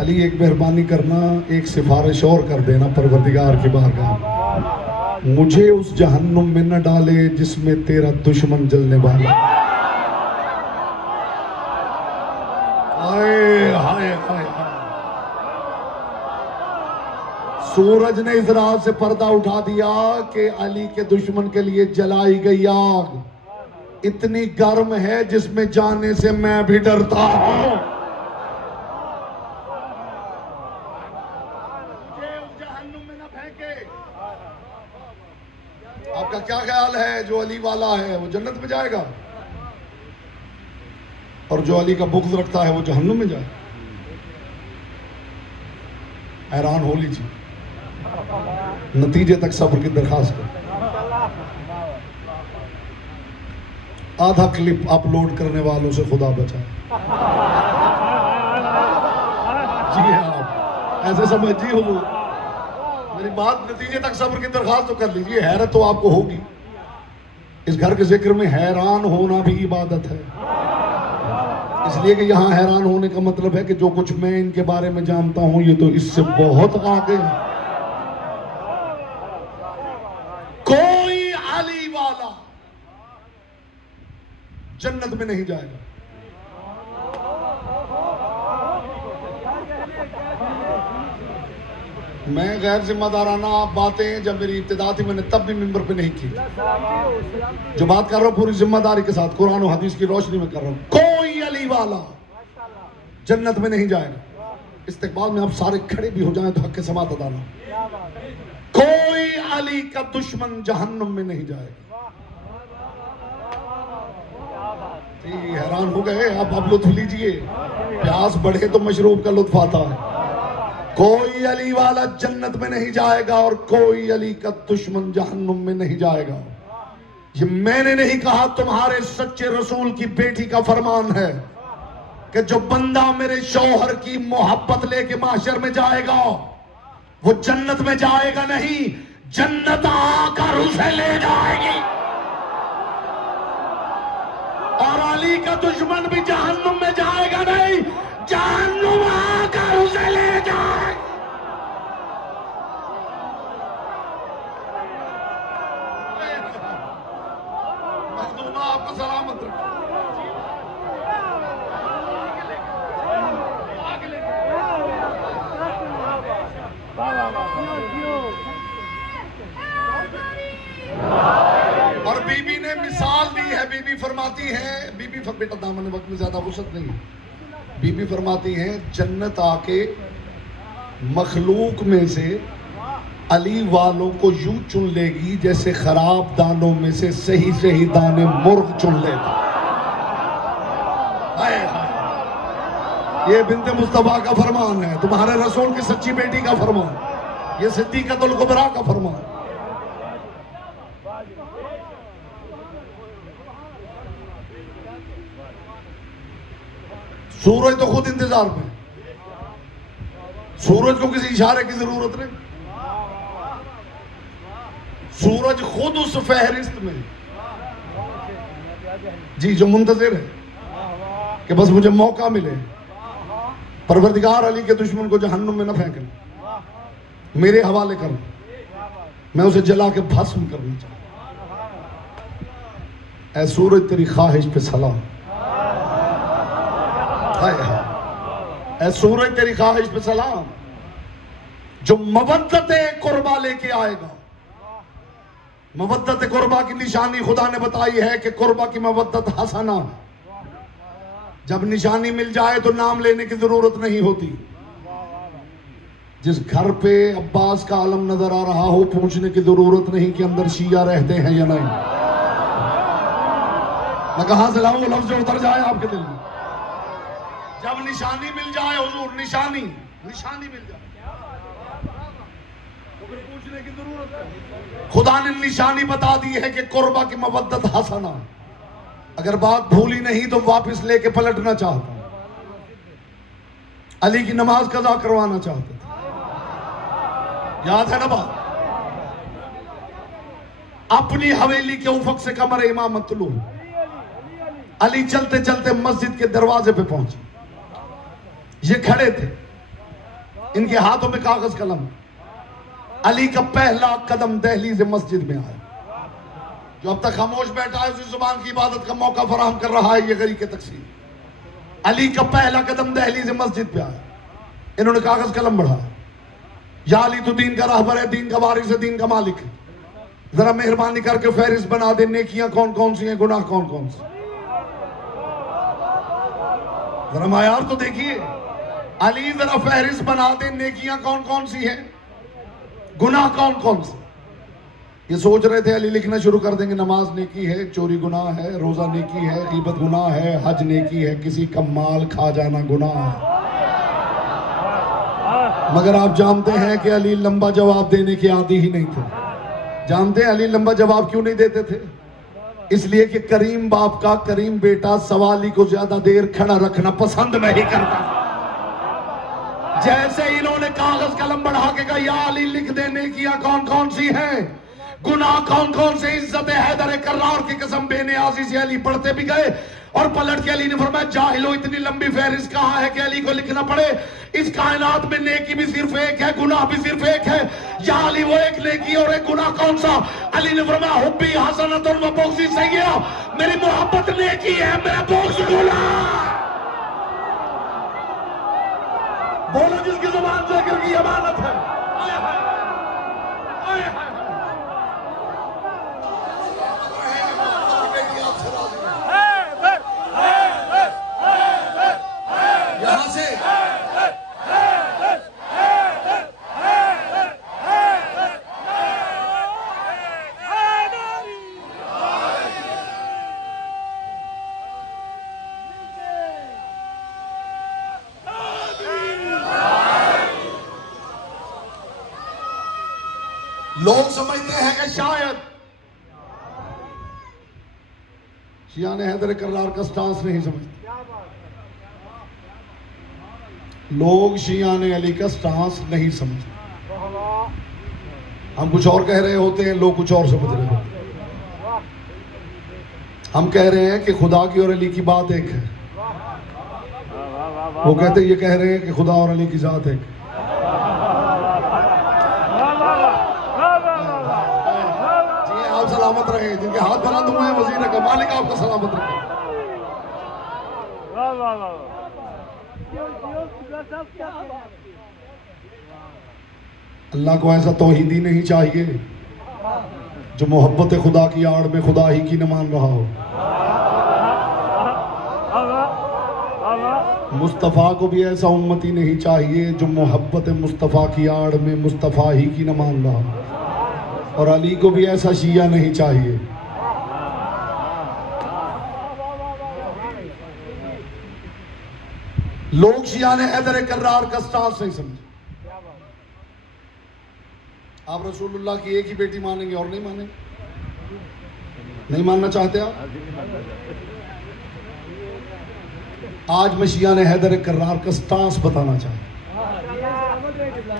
अली एक मेहरबानी करना, एक सिफारिश और कर देना परवरदिगार की बारगाह, मुझे उस जहन्नुम में न डाले जिसमें तेरा दुश्मन जलने वाला। हाय हाय हाय। सूरज ने इस रात से पर्दा उठा दिया कि अली के दुश्मन के लिए जलाई गई आग इतनी गर्म है जिसमें जाने से मैं भी डरता हूं। आपका क्या ख्याल है, जो अली वाला है वो जन्नत में जाएगा और जो अली का बुग़्ज़ रखता है वो जहन्नुम में जाए? हैरान हो लीजिए, नतीजे तक सब्र की दरखास्त कर। आधा क्लिप अपलोड करने वालों से खुदा बचाए। जी हाँ, ऐसे समझिए हो मेरी बात। नतीजे तक सब्र की दरखास्त तो कर लीजिए। हैरत तो आपको होगी, इस घर के जिक्र में हैरान होना भी इबादत है। इसलिए कि यहां हैरान होने का मतलब है कि जो कुछ मैं इनके बारे में जानता हूं ये तो इससे बहुत आगे है। कोई अली वाला जन्नत में नहीं जाएगा। मैं गैर जिम्मेदाराना आप बातें जब मेरी इब्तिदा थी मैंने तब भी मिंबर पे नहीं की। जो बात कर रहा हूं पूरी जिम्मेदारी के साथ कुरान और हदीस की रोशनी में कर रहा हूं। कोई अली वाला जन्नत में नहीं जाएगा। इस्तिकबाल में आप सारे खड़े भी हो जाएं तो हक के समात अदा ना। कोई अली का दुश्मन जहन्नुम में नहीं जाएगा। हैरान हो गए आप लुत्फ लीजिए। प्यास बढ़े तो मशरूब का लुत्फ आता है। कोई अली वाला जन्नत में नहीं जाएगा और कोई अली का दुश्मन जहन्नुम में नहीं जाएगा। ये मैंने नहीं कहा, तुम्हारे सच्चे रसूल की बेटी का फरमान है कि जो बंदा मेरे शौहर की मोहब्बत लेके माशर में जाएगा वो जन्नत में जाएगा नहीं, जन्नत आकर उसे ले जाएगी। और अली का दुश्मन भी जहन्नुम में जाएगा नहीं, जहन्नुम आकर उसे ले जाए। मखदूमा आपको सलामत रखे। और बीबी ने मिसाल दी है। बीबी फरमाती है, बीबी बेटा दामन वक्त में ज्यादा वसत नहीं। बीबी फरमाती है जन्नत आके मखलूक में से अली वालों को यूं चुन लेगी जैसे खराब दानों में से सही सही दाने मुर्ग चुन लेता। ये बिन्ते मुस्तफा का फरमान है, तुम्हारे रसूल की सच्ची बेटी का फरमान, ये सिद्दीक़तुल कुबरा का फरमान। सूरज तो खुद इंतजार में, सूरज को किसी इशारे की जरूरत नहीं। सूरज खुद उस फहरिस्त में जी जो मुंतजिर है कि बस मुझे मौका मिले, परवरदिगार अली के दुश्मन को जहन्नुम में न फेंकना, मेरे हवाले कर, मैं उसे जला के भस्म करना चाहता। ऐ सूरज तेरी ख्वाहिश पे सलाम। ऐ सूरज तेरी ख्वाहिश पे सलाम। जो मवद्दत कुर्बा लेके आएगा, मवद्दत कुर्बा की निशानी खुदा ने बताई है कि कुर्बा की मवद्दत हसना। जब निशानी मिल जाए तो नाम लेने की जरूरत नहीं होती। जिस घर पे अब्बास का आलम नजर आ रहा हो पूछने की जरूरत नहीं कि अंदर शिया रहते हैं या नहीं। मैं कहां से लाऊं लफ्ज उतर जाए आपके दिल में। जब निशानी मिल जाए हुजूर, निशानी मिल जाए तो फिर पूछने की जरूरत है। खुदा ने निशानी बता दी है कि कुर्बा की मवद्दत हसना। अगर बात भूली नहीं तो वापस लेके पलटना चाहता हूं। अली की नमाज कज़ा करवाना चाहते थे, याद है ना बात। अपनी हवेली के उफक से कमर इमामत तुलू। अली चलते चलते मस्जिद के दरवाजे पे पहुंचे। ये खड़े थे, इनके हाथों में कागज कलम। अली का पहला कदम दहलीज़ मस्जिद में आया। जो अब तक खामोश बैठा है उसी जुबान की इबादत का मौका फराहम कर रहा है ये गरी के तकसीर। अली का पहला कदम दहलीज़ मस्जिद पे आया। इन्होंने कागज कलम बढ़ाया। या अली तो दीन का राहबर है, दीन का वारिस है, दीन का मालिक है। जरा मेहरबानी करके फहरिस्त बना दे, नेकियां कौन कौन सी हैं, गुनाह कौन कौन से। जरा मायार तो देखिए। अली जरा फहरिस्त बना दे, नेकियां कौन कौन सी हैं, गुनाह कौन कौन से। ये सोच रहे थे अली लिखना शुरू कर देंगे, नमाज नेकी है, चोरी गुनाह है, रोजा नेकी है, गीबत गुनाह है, हज नेकी है, किसी का माल खा जाना गुनाह है। मगर आप जानते हैं कि अली लंबा जवाब देने के आदी ही नहीं थे। जानते हैं अली लंबा जवाब क्यों नहीं देते थे? इसलिए कि करीम बाप का करीम बेटा सवाली को ज्यादा देर खड़ा रखना पसंद नहीं करता। जैसे इन्होंने कागज कलम बढ़ा के कहा या अली लिख देने किया कौन कौन सी है गुनाह, कौन कौन से इज्जत हैदर कर्रार की कसम बेनियाजी से अली पढ़ते भी गए और पलट के अली ने फरमाया जाहिलो इतनी लंबी फहरिस्त कहाँ है कि अली को लिखना पड़े। इस कायनात में नेकी भी सिर्फ एक है, गुनाह भी सिर्फ एक है। या अली वो एक नेकी और एक गुनाह कौन सा? अली ने फरमाया हुब्बी हसनतुन व बुग़्ज़ी सय्य्आ, मेरी मोहब्बत नेकी है, मेरा बुग़्ज़ गुनाह। बोलो जिसकी जुबान जिक्र की अमानत है। आए हाय, आए हाय। यहां से लोग समझते हैं कि शायद शियाने हैदर कर्रार का स्टांस नहीं समझते। लोग शियाने अली का स्टांस नहीं समझते। हम कुछ और कह रहे होते हैं, लोग कुछ और समझ रहे होते हैं। हम कह रहे हैं कि खुदा की और अली की बात एक है, वो कहते ये कह रहे हैं कि खुदा और अली की जात एक है। आप सलामत रहे, जिनके हाथ बुलंद हुए हैं वजीर का मालिक आपको सलामत रखे। अल्लाह को ऐसा तौहीदी नहीं चाहिए जो मोहब्बत खुदा की आड़ में खुदा ही की न मान रहा हो। मुस्तफ़ा को भी ऐसा उम्मती नहीं चाहिए जो मोहब्बत मुस्तफ़ा की आड़ में मुस्तफ़ा ही की न मान रहा हो। और अली को भी ऐसा शिया नहीं चाहिए। लोग शिया ने हैदर कर्रार का स्टांस नहीं समझे। आप रसूलुल्लाह की एक ही बेटी मानेंगे और नहीं मानेंगे? नहीं मानना चाहते आप? आज मैं शिया ने हैदर कर्रार का स्टांस बताना चाहता हूं।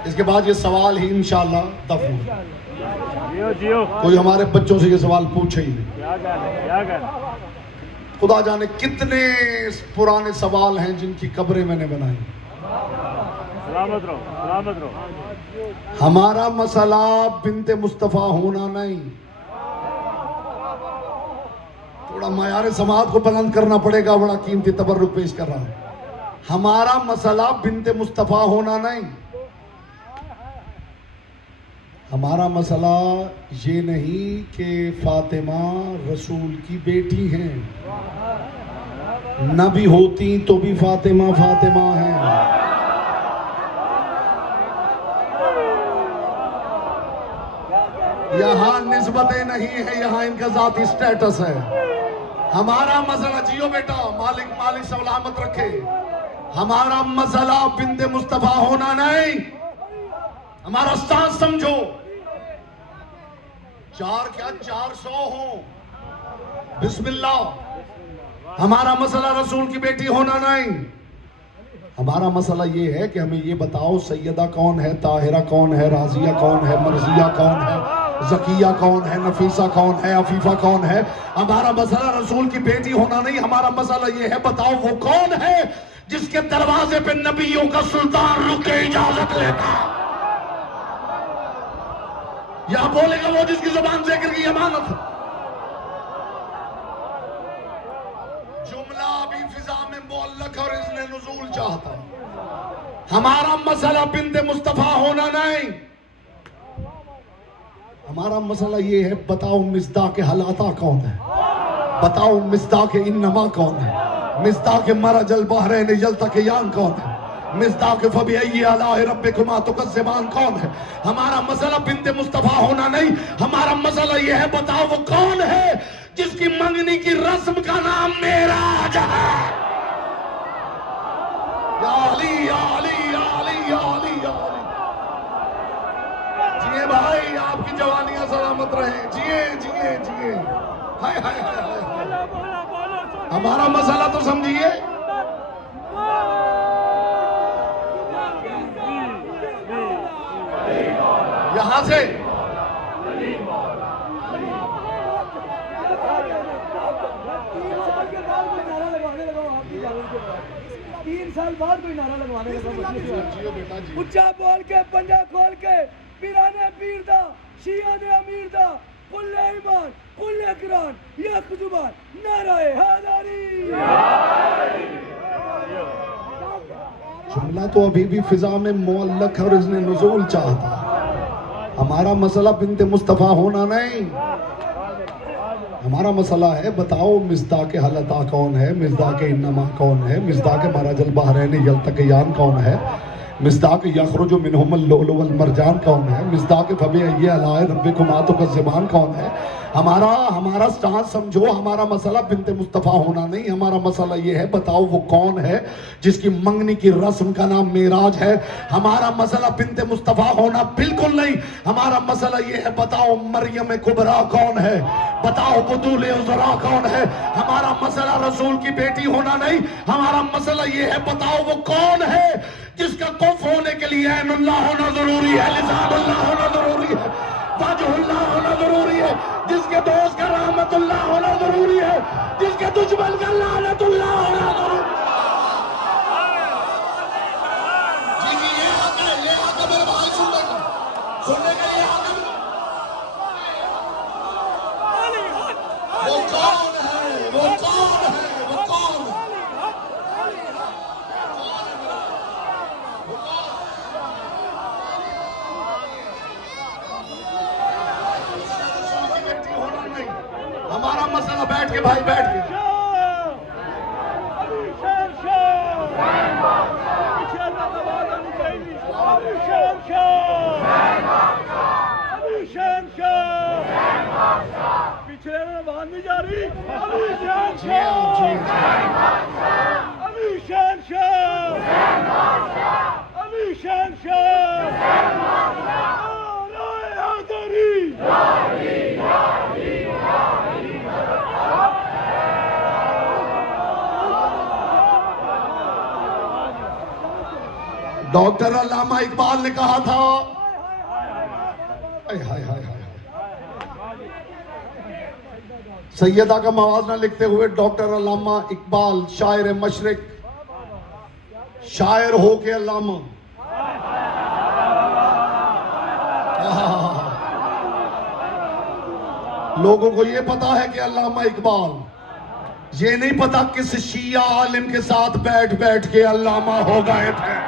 इसके बाद ये सवाल ही इंशाअल्लाह दफन होगा। कोई हमारे बच्चों से ये सवाल पूछे ही नहीं। खुदा जाने कितने पुराने सवाल हैं जिनकी कब्रें मैंने बनाई। सलामत रहो, सलामत रहो। हमारा मसला बिन्ते मुस्तफ़ा होना नहीं। थोड़ा मयार समात को बुलंद करना पड़ेगा, बड़ा कीमती तबर्रुक पेश कर रहा हूं। हमारा मसला बिन्ते मुस्तफ़ा होना नहीं। हमारा मसला ये नहीं कि फातिमा रसूल की बेटी हैं, न भी होती तो भी फातिमा फातिमा है। यहाँ निस्बतें नहीं है, यहाँ इनका जाती स्टेटस है। हमारा मसला, जियो बेटा, मालिक मालिक सलामत रखे। हमारा मसला बिन्ते मुस्तफ़ा होना नहीं। हमारा स्टांस समझो। 4 क्या 400 हो, बिस्मिल्लाह। हमारा मसला रसूल की बेटी होना नहीं। हमारा मसला ये है कि हमें ये बताओ सैयदा कौन है, ताहिरा कौन है, राजिया कौन है, मर्जिया कौन है, ज़किया कौन है, नफीसा कौन है, अफीफा कौन है। हमारा मसला रसूल की बेटी होना नहीं। हमारा मसला ये है बताओ वो कौन है जिसके दरवाजे पे नबियों का सुल्तान रुक के इजाजत लेता। या बोलेगा वो जिसकी जुबान जिक्र की अमानत है। जुमला भी फिजा में मुअल्लक और इसने नुज़ूल चाहता। हमारा मसला बिन्ते मुस्तफ़ा होना नहीं। हमारा मसला ये है बताओ मिस्दाक़ हलाता कौन है, बताओ मिस्दाक़ इन्नमा कौन है, मिस्दाक़ मरजल बहरैन यल्तक़ियान कौन है, मिस्दाक़ फ़बिअय्यि आलाइ रब्बिकुमा तुकज़्ज़िबान कौन है। हमारा मसला बिन्ते मुस्तफ़ा होना नहीं। हमारा मसला ये है बताओ वो कौन है जिसकी मंगनी की रस्म का नाम मेराज है। या अली या अली या अली या अली या अली। आपकी जवानियां सलामत रहे, जिए जिए जिए। हाय हाय हाय हाय। बोलो बोलो बोलो हमारा मसला तो समझिए। यहां से 3 साल बाद कोई नारा लगवाने लगा। उच्चा बोल के पंजा खोल के पीराने पीर दा शिया ने अमीर दा कुल्ले ईमान कुल्ले कुरान यक जुबान नाराए हैदरी। जुमला तो अभी भी फिजा में मुअल्लक और इसने नुज़ूल चाहता। हमारा मसला बिन्ते मुस्तफ़ा होना नहीं, हमारा मसला है बताओ मिज़दाक़ हलता कौन है, मिज़दाक़ इन्नमा कौन है, मिज़दाक़ मरजल बहरैन यल्तक़ियान कौन है, मिज़दाक़ यख़रुजु मिनहुमुल लुअलुअ वल मरजान कौन है, मिज़दाक़ फ़बिअय्यि आलाइ रब्बिकुमा तुकज़्ज़िबान कौन है। हमारा स्टांस समझो। हमारा मसला बिन्ते मुस्तफ़ा होना नहीं, हमारा मसला ये है बताओ वो कौन है जिसकी मंगनी की रस्म का नाम मेराज है। हमारा मसला बिन्ते मुस्तफ़ा होना बिल्कुल नहीं, हमारा मसला ये है बताओ मरियम कुबरा कौन है, बताओ बुतूल उज़रा कौन है। हमारा मसला रसूल की बेटी होना नहीं, हमारा मसला ये है बताओ वो कौन है जिसका कुफ होने के लिए ऐनुल्लाह होना जरूरी है, लिसानुल्लाह होना जरूरी है, वजहुल्लाह होना जरूरी है, जिसके दोस्त का रहमतुल्लाह होना जरूरी है, जिसके दुश्मन का लानतुल्लाह होना जरूरी है। जी जी ये हक है मेरे भाई सुनने का ये हक है। वो कौन है, वो कौन है, वो कौन है? हमारा मसला बैठ के भाई बैठ के पिछले में बांध नहीं जा रही। अभी डॉक्टर अल्लामा इकबाल ने कहा था, हाय हाय हाय हाय, सैयदा का मवाजना लिखते हुए डॉक्टर अल्लामा इकबाल शायर मशरिक, शायर हो के अल्लामा। लोगों को ये पता है कि अल्लामा इकबाल, ये नहीं पता किस शिया आलिम के साथ बैठ बैठ के अल्लामा हो गए थे।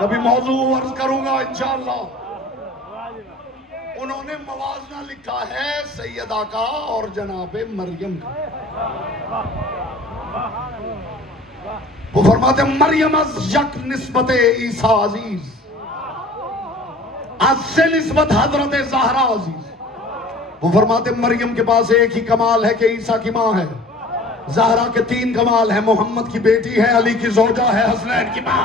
कभी मौजू अर्ज करूंगा इंशाअल्लाह। उन्होंने मवाजना लिखा है सैयदा का और जनाबे मरियम का। वो फरमाते मरियम यक निस्बत ईसा अजीज, आज से निस्बत हजरत ज़हरा अजीज। वो फरमाते मरियम के पास एक ही कमाल है कि ईसा की माँ है, ज़हरा के 3 कमाल है, मोहम्मद की बेटी है, अली की ज़ौजा है, हसनैन की माँ।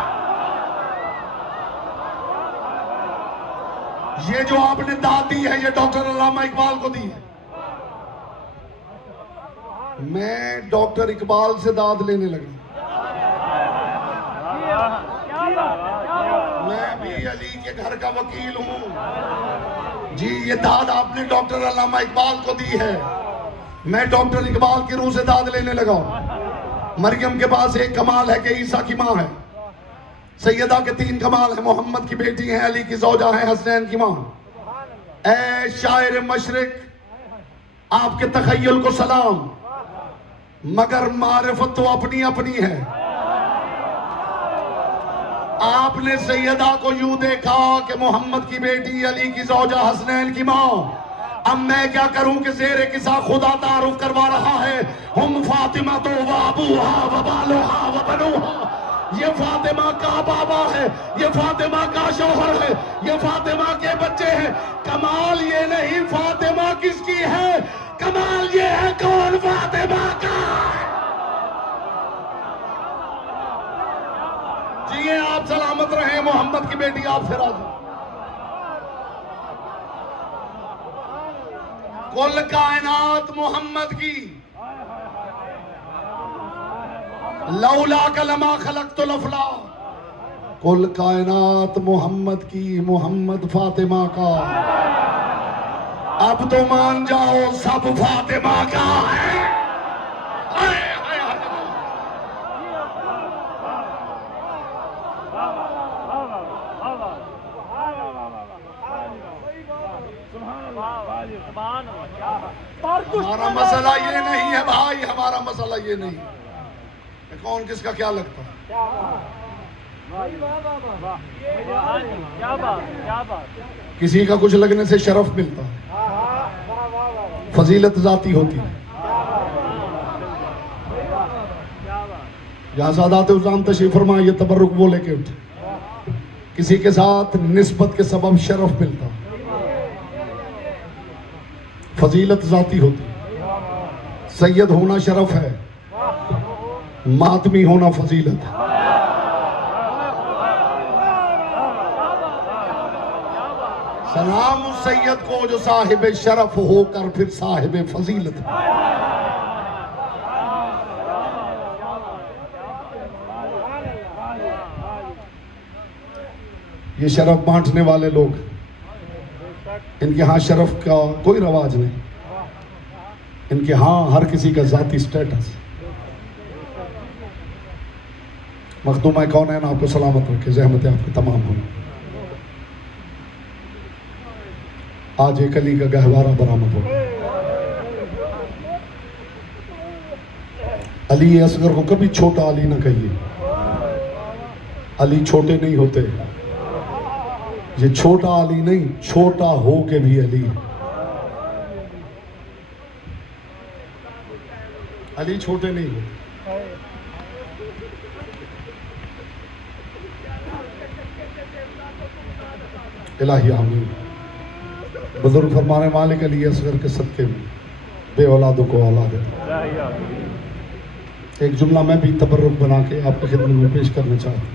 ये जो आपने दाद दी है ये डॉक्टर अल्लामा इकबाल को दी है। मैं डॉक्टर इकबाल से दाद लेने लगा। मैं भी अली के घर का वकील हूं जी। ये दाद आपने डॉक्टर अल्लामा इकबाल को दी है, मैं डॉक्टर इकबाल की रूह से दाद लेने लगा। मरियम के पास एक कमाल है कि ईसा की माँ है, सैयदा के 3 कमाल है, मोहम्मद की बेटी है, अली की ज़ौजा है, हसनैन की माँ। ऐ शायर मशरिक, आपके तखय्युल को सलाम, मगर मारिफत तो अपनी अपनी है। आपने सैयदा को यूं देखा कि मोहम्मद की बेटी, अली की ज़ौजा, हसनैन की माँ। अब मैं क्या करूं कि ज़ेरे किसा खुदा तारुफ करवा रहा है, हम फातिमा तो वाबूहा वबालुहा वबनुहा। ये फातिमा का बाबा है, ये फातिमा का शौहर है, ये फातिमा के बच्चे हैं। कमाल ये नहीं फातिमा किसकी है, कमाल ये है कौन फातिमा का है। जिए आप सलामत रहे, मोहम्मद की बेटी आपसे राजी। कुल कायनात मोहम्मद की, लौला कलमा खलक़तुल अफ़लाक। कुल कायनात मोहम्मद की, मोहम्मद फातिमा का। अब तो मान जाओ सब फातिमा का है। हाय, हाय, हाय। हमारा मसला ये नहीं है भाई, हमारा मसला ये नहीं है कौन किसका क्या लगता है। किसी का कुछ लगने से शरफ मिलता है, फजीलत जाती होती है। यहाँ सादात उज़ाम तशरीफ फरमा, ये तबर्रुक वो लेके उठे। किसी के साथ निस्बत के सबब शरफ मिलता, फजीलत जाती होती। सैयद होना शरफ है, मातमी होना फजीलत है। सलाम उस सैयद को जो साहिब शरफ होकर फिर साहिब फजीलत है। ये शरफ बांटने वाले लोग, इनके यहाँ शरफ का कोई रवाज नहीं। इनके यहाँ हर किसी का जाती स्टेटस। मखदूम कौनैन आपको सलामत रखे, ज़हमतें आपके तमाम हों। आज एक अली का गहवारा बरामद हो। अली असगर को कभी छोटा अली ना कहिए। अली छोटे नहीं होते, ये छोटा अली नहीं, छोटा हो के भी अली। अली छोटे नहीं होते। इलाही आमीन। बुजुर्ग फरमाने मालिक अली असगर के सदके में बे औलादों को औलाद है। एक जुमला मैं भी तबर्रुक बना के आपकी खिदमत में पेश करना चाहता हूँ।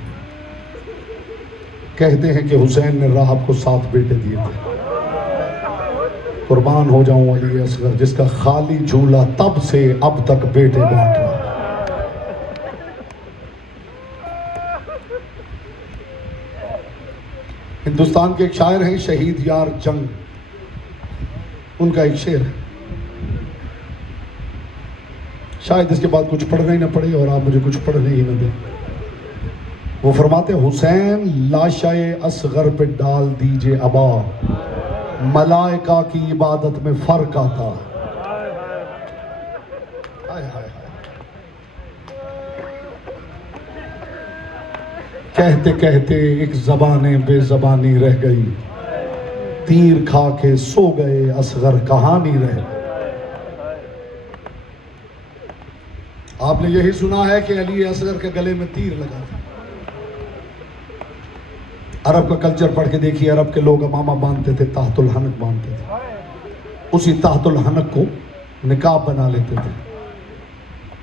कहते हैं कि हुसैन ने राहब को 7 बेटे दिए थे। कुर्बान हो जाऊं अली असगर जिसका खाली झूला तब से अब तक बेटे बांट रहा। हिंदुस्तान के एक शायर हैं शहीद यार जंग, उनका एक शेर है, शायद इसके बाद कुछ पढ़ना ही ना पड़े और आप मुझे कुछ पढ़ने ही ना दें। वो फरमाते हुसैन लाशाए असगर पे डाल दीजिए अबा, मलाइका की इबादत में फर्क आता। हाय हाय हाय। कहते कहते एक ज़बाने बेज़बानी रह गई, तीर खा के सो गए असगर कहानी रह गई। आपने यही सुना है कि अली असगर के गले में तीर लगा था। अरब का कल्चर पढ़ के देखिए, अरब के लोग अमामा बांधते थे, ताहतुल हनक बांधते थे, उसी ताहतुल हनक को निकाब बना लेते थे,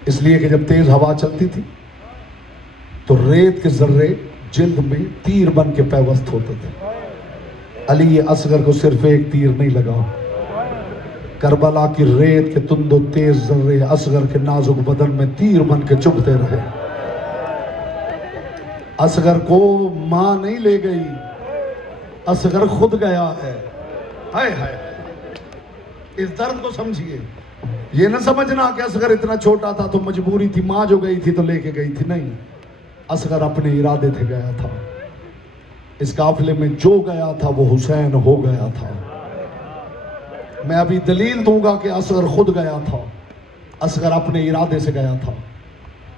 इसलिए कि जब तेज हवा चलती थी तो रेत के जर्रे जिल्द में तीर बन के पैवस्त होते थे। अली असगर को सिर्फ एक तीर नहीं लगा, करबला की रेत के तुंदो तेज जर्रे असगर के नाजुक बदन में तीर बन के चुभते रहे। असगर को मां नहीं ले गई, असगर खुद गया है। हाय हाय, इस दर्द को समझिए। ये ना समझना कि असगर इतना छोटा था तो मजबूरी थी, मां जो गई थी तो लेके गई थी, नहीं। असगर अपने इरादे से गया था। इस काफिले में जो गया था वो हुसैन हो गया था। मैं अभी दलील दूंगा कि असगर खुद गया था, असगर अपने इरादे से गया था।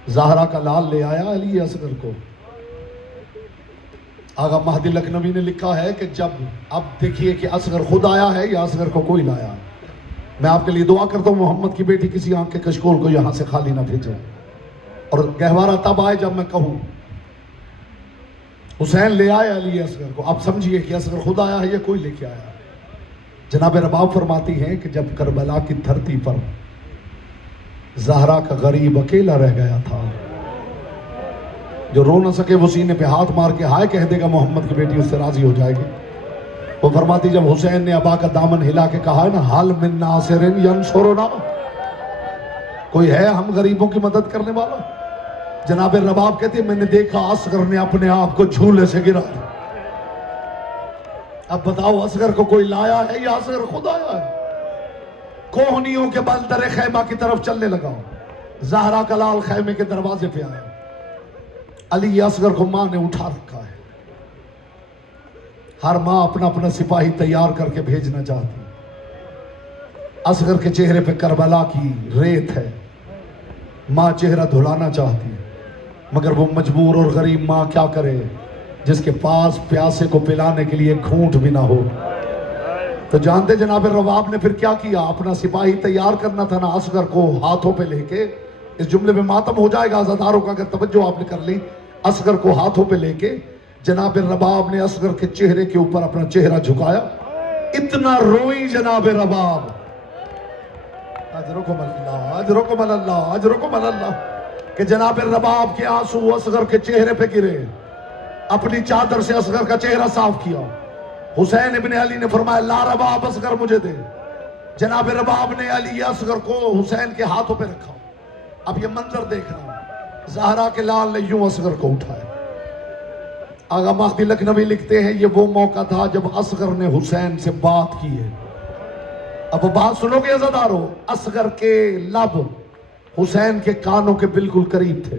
ज़हरा का लाल ले आया अली असगर को। आगा महदी लखनवी ने लिखा है कि जब अब देखिए कि असगर खुद आया है या असगर को कोई लाया। मैं आपके लिए दुआ करता हूँ मोहम्मद की बेटी किसी आंख के कशकोल को यहाँ से खाली ना भेजे, और गहवारा तब आए जब मैं कहूँ। हुसैन ले आया अली असगर को। आप समझिए कि असगर खुद आया है या कोई लेके आया। जनाब रबाब फरमाती हैं कि जब करबला की धरती पर ज़हरा का गरीब अकेला रह गया था, जो रो न सके वो सीने पे हाथ मार के हाय कह देगा मोहम्मद की बेटी उससे राजी हो जाएगी। वो फरमाती जब हुसैन ने अबा का दामन हिला के कहा है ना, हाल मिन नासिरिन यंसुरुना, कोई है हम गरीबों की मदद करने वाला? जनाब रबाब कहते हैं मैंने देखा असगर ने अपने आप को झूले से गिरा दिया। अब बताओ असगर को कोई लाया है या असगर खुद आया है? कोहनियों के बल दरे खैमा की तरफ चलने लगा। ज़हरा का लाल खैमे के दरवाजे पे आया। अली असगर को मां ने उठा रखा है। हर मां अपना अपना सिपाही तैयार करके भेजना चाहती। असगर के चेहरे पे करबला की रेत है। मां चेहरा धुलाना चाहती है, मगर वो मजबूर और गरीब मां क्या करे, जिसके पास प्यासे को पिलाने के लिए घूंट भी ना हो। तो जानते जनाब रवाब ने फिर क्या किया? अपना सिपाही तैयार करना था ना, असगर को हाथों पे लेके, इस जुमले में मातम हो जाएगा आजादारों का अगर तवज्जो आपने कर ली। असगर को हाथों पे लेके जनाब रबाब ने असगर के चेहरे के ऊपर अपना चेहरा झुकाया। इतना रोई जनाब रबाब, अजरुकुम कि जनाब रबाब के आंसू असगर के चेहरे पे गिरे। अपनी चादर से असगर का चेहरा साफ किया। हुसैन इब्ने अली ने फरमाया ला रबाब, असगर मुझे दे। जनाब रबाब ने अली असगर को हुसैन के हाथों पे रखा। अब ये मंजर देखना, ज़हरा के लाल ने यूं असगर को उठाया। आगा महदी लखनवी लिखते हैं ये वो मौका था जब असगर ने हुसैन से बात की है। अब बात सुनोगे अज़ादारो, असगर के लब हुसैन के कानों के बिल्कुल करीब थे।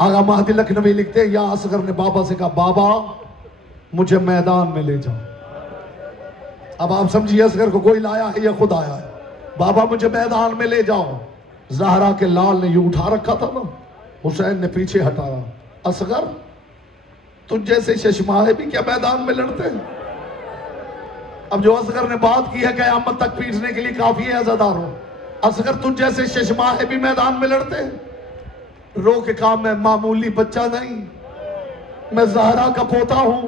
आगा महदी लखनवी लिखते हैं या असगर ने बाबा से कहा बाबा मुझे मैदान में ले जाओ। अब आप समझिए असगर को कोई लाया है या खुद आया है? बाबा मुझे मैदान में ले जाओ। ज़हरा के लाल ने यूं उठा रखा था ना, हुसैन ने पीछे हटाया। असगर तुझ जैसे शशमाहे भी क्या मैदान में लड़ते हैं? अब जो असगर ने बात की है क़यामत तक पीटने के लिए काफी है अज़ादारों। असगर तुझ जैसे शशमाहे भी मैदान में लड़ते हैं। रो के कहा मैं मामूली बच्चा नहीं, मैं ज़हरा का पोता हूं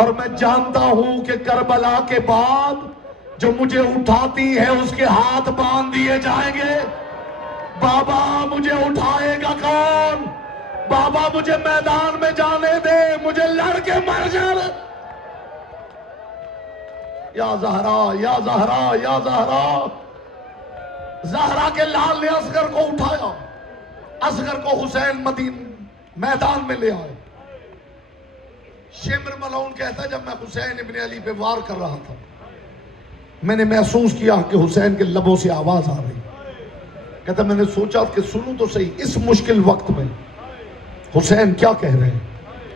और मैं जानता हूं कि करबला के बाद जो मुझे उठाती है उसके हाथ बांध दिए जाएंगे। बाबा मुझे उठाएगा कौन? बाबा मुझे मैदान में जाने दे, मुझे लड़के मर जाने। या ज़हरा या ज़हरा या ज़हरा। ज़हरा के लाल ने असगर को उठाया। असगर को हुसैन मदीन मैदान में ले आए। शेमर मलौन कहता जब मैं हुसैन इब्ने अली पे वार कर रहा था मैंने महसूस किया कि हुसैन के लबों से आवाज आ रही। कहता मैंने सोचा कि सुनूं तो सही इस मुश्किल वक्त में हुसैन क्या कह रहे हैं।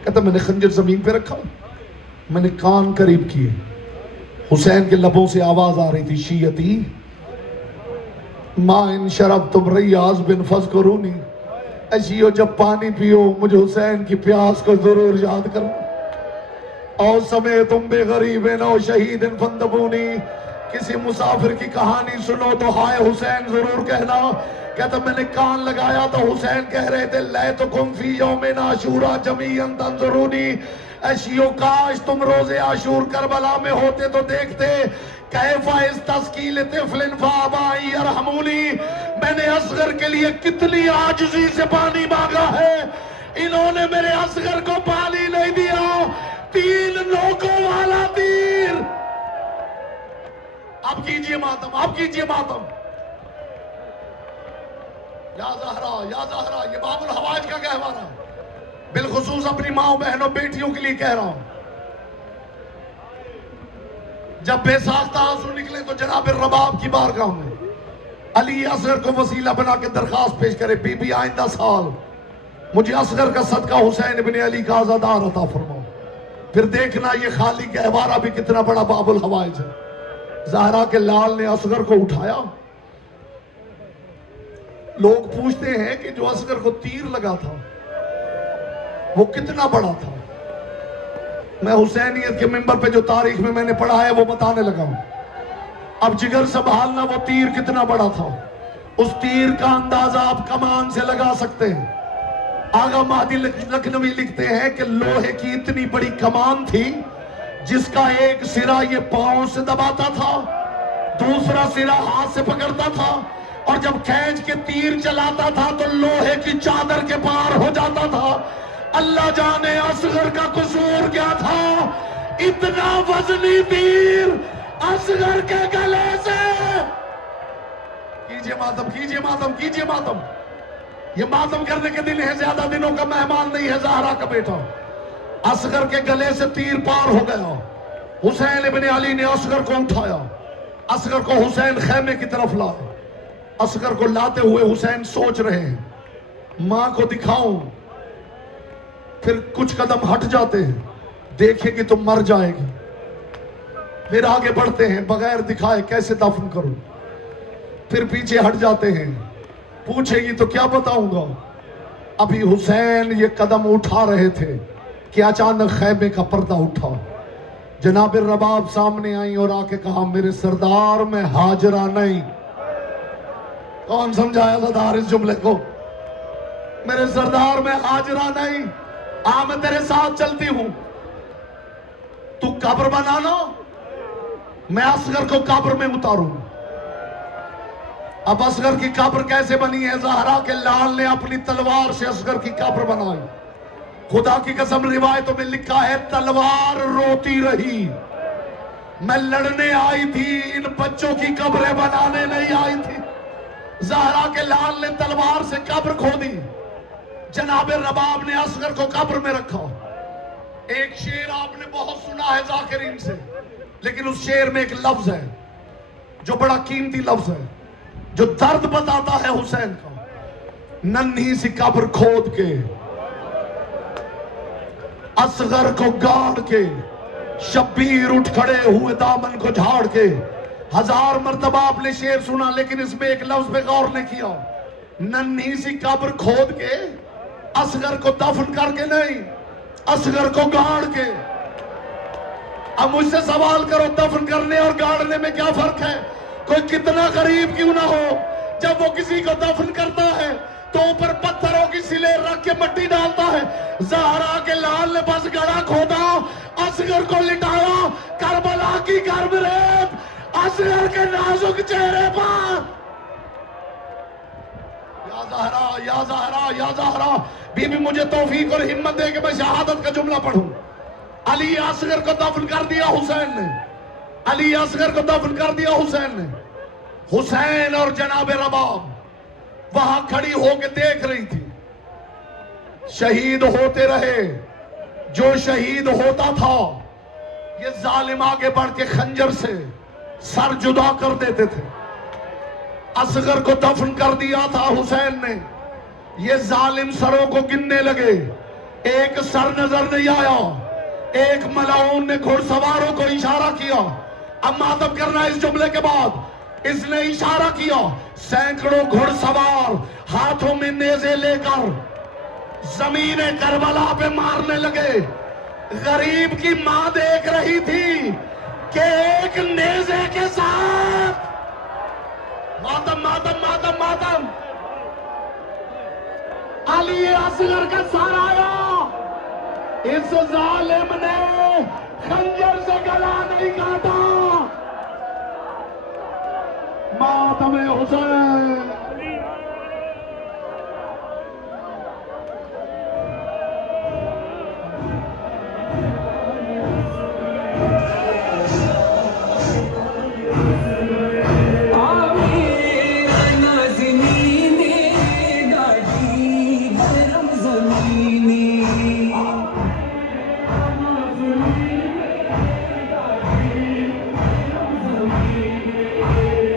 कहता मैंने खंजर जमीन पे रखा, मैंने कान करीब किए, हुसैन के लबों से आवाज आ रही थी शीयती मां इन शरब तुम रियाज बिन फज़कुरूनी। ऐशियो जब पानी पियो मुझे हुसैन की प्यास को जरूर याद करो। और समय तुम बेगरीब नो शहीद इन फंदबूनी। किसी मुसाफिर की कहानी सुनो तो हाय हुसैन जरूर कहना। कहता मैंने कान लगाया तो हुसैन कह रहे थे लै तो कुम फी यौमिन आशूरा जमीअन तंजुरूनी। ऐशियो काश तुम रोजे आशूर करबला में होते तो देखते। कैफा इस तस्कील तिफलिन फाबाई यरहमूनी। मैंने असगर के लिए कितनी आजिज़ी से पानी मांगा है, इन्होंने मेरे असगर को पानी नहीं दिया। 3 नोकों वाला तीर। अब कीजिए मातम, अब कीजिए मातम। या ज़हरा ये बाबुल हवाज का कहवाना बिलखुसूस अपनी माओ बहनों बेटियों के लिए कह रहा हूं। जब बेसाख्ता आंसू निकले तो जनाब रबाब की बारगाह में अली असगर को वसीला बना के दरखास्त पेश करे बीबी आइंदा साल मुझे असगर का सदका हुसैन इब्ने अली का आज़ादार अता फरमाओ। फिर देखना ये खाली गहवारा भी कितना बड़ा बाबुल हवाइज है। ज़हरा के लाल ने असगर को उठाया। लोग पूछते हैं कि जो असगर को तीर लगा था वो कितना बड़ा था। मैं हुसैनियत के मिंबर पे जो तारीख में मैंने पढ़ा है वो बताने लगा हूं। अब जिगर संभालना वो तीर कितना बड़ा था, उस तीर का अंदाजा आप कमान से लगा सकते हैं। आगा महदी लखनवी लिखते हैं कि लोहे की इतनी बड़ी कमान थी जिसका एक सिरा ये पांव से दबाता था, दूसरा सिरा हाथ से पकड़ता था और जब खींच के तीर चलाता था तो लोहे की चादर के पार हो जाता था। अल्लाह जाने असगर का कसूर क्या था इतना वजनी तीर असगर के गले से। कीजिए मातम, कीजिए मातम, कीजिए मातम। ये मातम करने के दिन है, ज्यादा दिनों का मेहमान नहीं है ज़हरा का बेटा। असगर के गले से तीर पार हो गया। हुसैन इब्ने अली ने असगर को उठाया, असगर को हुसैन खैमे की तरफ लाए। असगर को लाते हुए हुसैन सोच रहे हैं, मां को दिखाऊं। फिर कुछ कदम हट जाते हैं, देखे कि तुम मर जाएगी। फिर आगे बढ़ते हैं, बगैर दिखाए कैसे दफन करूं। फिर पीछे हट जाते हैं, पूछेगी तो क्या बताऊंगा। अभी हुसैन ये कदम उठा रहे थे कि अचानक खैमे का पर्दा उठा। जनाब रबाब सामने आई और आके कहा, मेरे सरदार में हाजरा नहीं। कौन समझाया सरदार इस जुमले को? मेरे सरदार में हाजरा नहीं, आ मैं तेरे साथ चलती हूं, तू कब्र बनाना, मैं असगर को कब्र में उतारूं। अब असगर की कब्र कैसे बनी है? ज़हरा के लाल ने अपनी तलवार से असगर की कब्र बनाई। खुदा की कसम, रिवायतों में लिखा है, तलवार रोती रही। मैं लड़ने आई थी, इन बच्चों की कब्रें बनाने नहीं आई थी। ज़हरा के लाल ने तलवार से कब्र खोदी। जनाब रबाब ने असगर को कब्र में रखा। एक शेर आपने बहुत सुना है जाकिरीन से, लेकिन उस शेर में एक लफ्ज है जो बड़ा कीमती लफ्ज है, जो दर्द बताता है हुसैन का। नन्ही सी कब्र खोद के, असगर को गाड़ के, शब्बीर उठ खड़े हुए दामन को झाड़ के। हजार मर्तबा आपने शेर सुना, लेकिन इसमें एक लफ्ज पे गौर नहीं किया। नन्ही सी कब्र खोद के, असगर को दफन करके नहीं, असगर को गाड़ के। अब मुझसे सवाल करो, दफन करने और गाड़ने में क्या फर्क है? कोई कितना गरीब क्यों ना हो, जब वो किसी को दफन करता है तो ऊपर पत्थरों की सिले रख के मिट्टी डालता है। ज़हरा के लाल ने बस गड़ा खोदा, असगर को लिटाया, करबला की गर्म रेत असगर के नाजुक चेहरे पर। या ज़हरा, या ज़हरा, या ज़हरा, बीबी मुझे तौफीक और हिम्मत दे कि मैं शहादत का जुमला पढ़ूं। अली असगर को दफन कर दिया हुसैन ने, अली असगर को दफन कर दिया हुसैन ने। हुसैन और जनाब रबाब वहां खड़ी होकर देख रही थी। शहीद होते रहे, जो शहीद होता था ये जालिम आगे बढ़ के खंजर से सर जुदा कर देते थे। असगर को दफन कर दिया था हुसैन ने, ये जालिम सरों को गिनने लगे, एक सर नजर नहीं आया। एक मलाउन ने घुड़सवारों को इशारा किया, अब मातम करना इस जुमले के बाद। इसने इशारा किया, सैकड़ों घुड़सवार हाथों में नेज़े लेकर जमीन करबला पे मारने लगे। गरीब की मां देख रही थी कि एक नेज़े के साथ मातम मातम मातम मातम अली असगर का सर आया। इस जालिम ने खंजर से गला नहीं काटा। मातम हुसैन।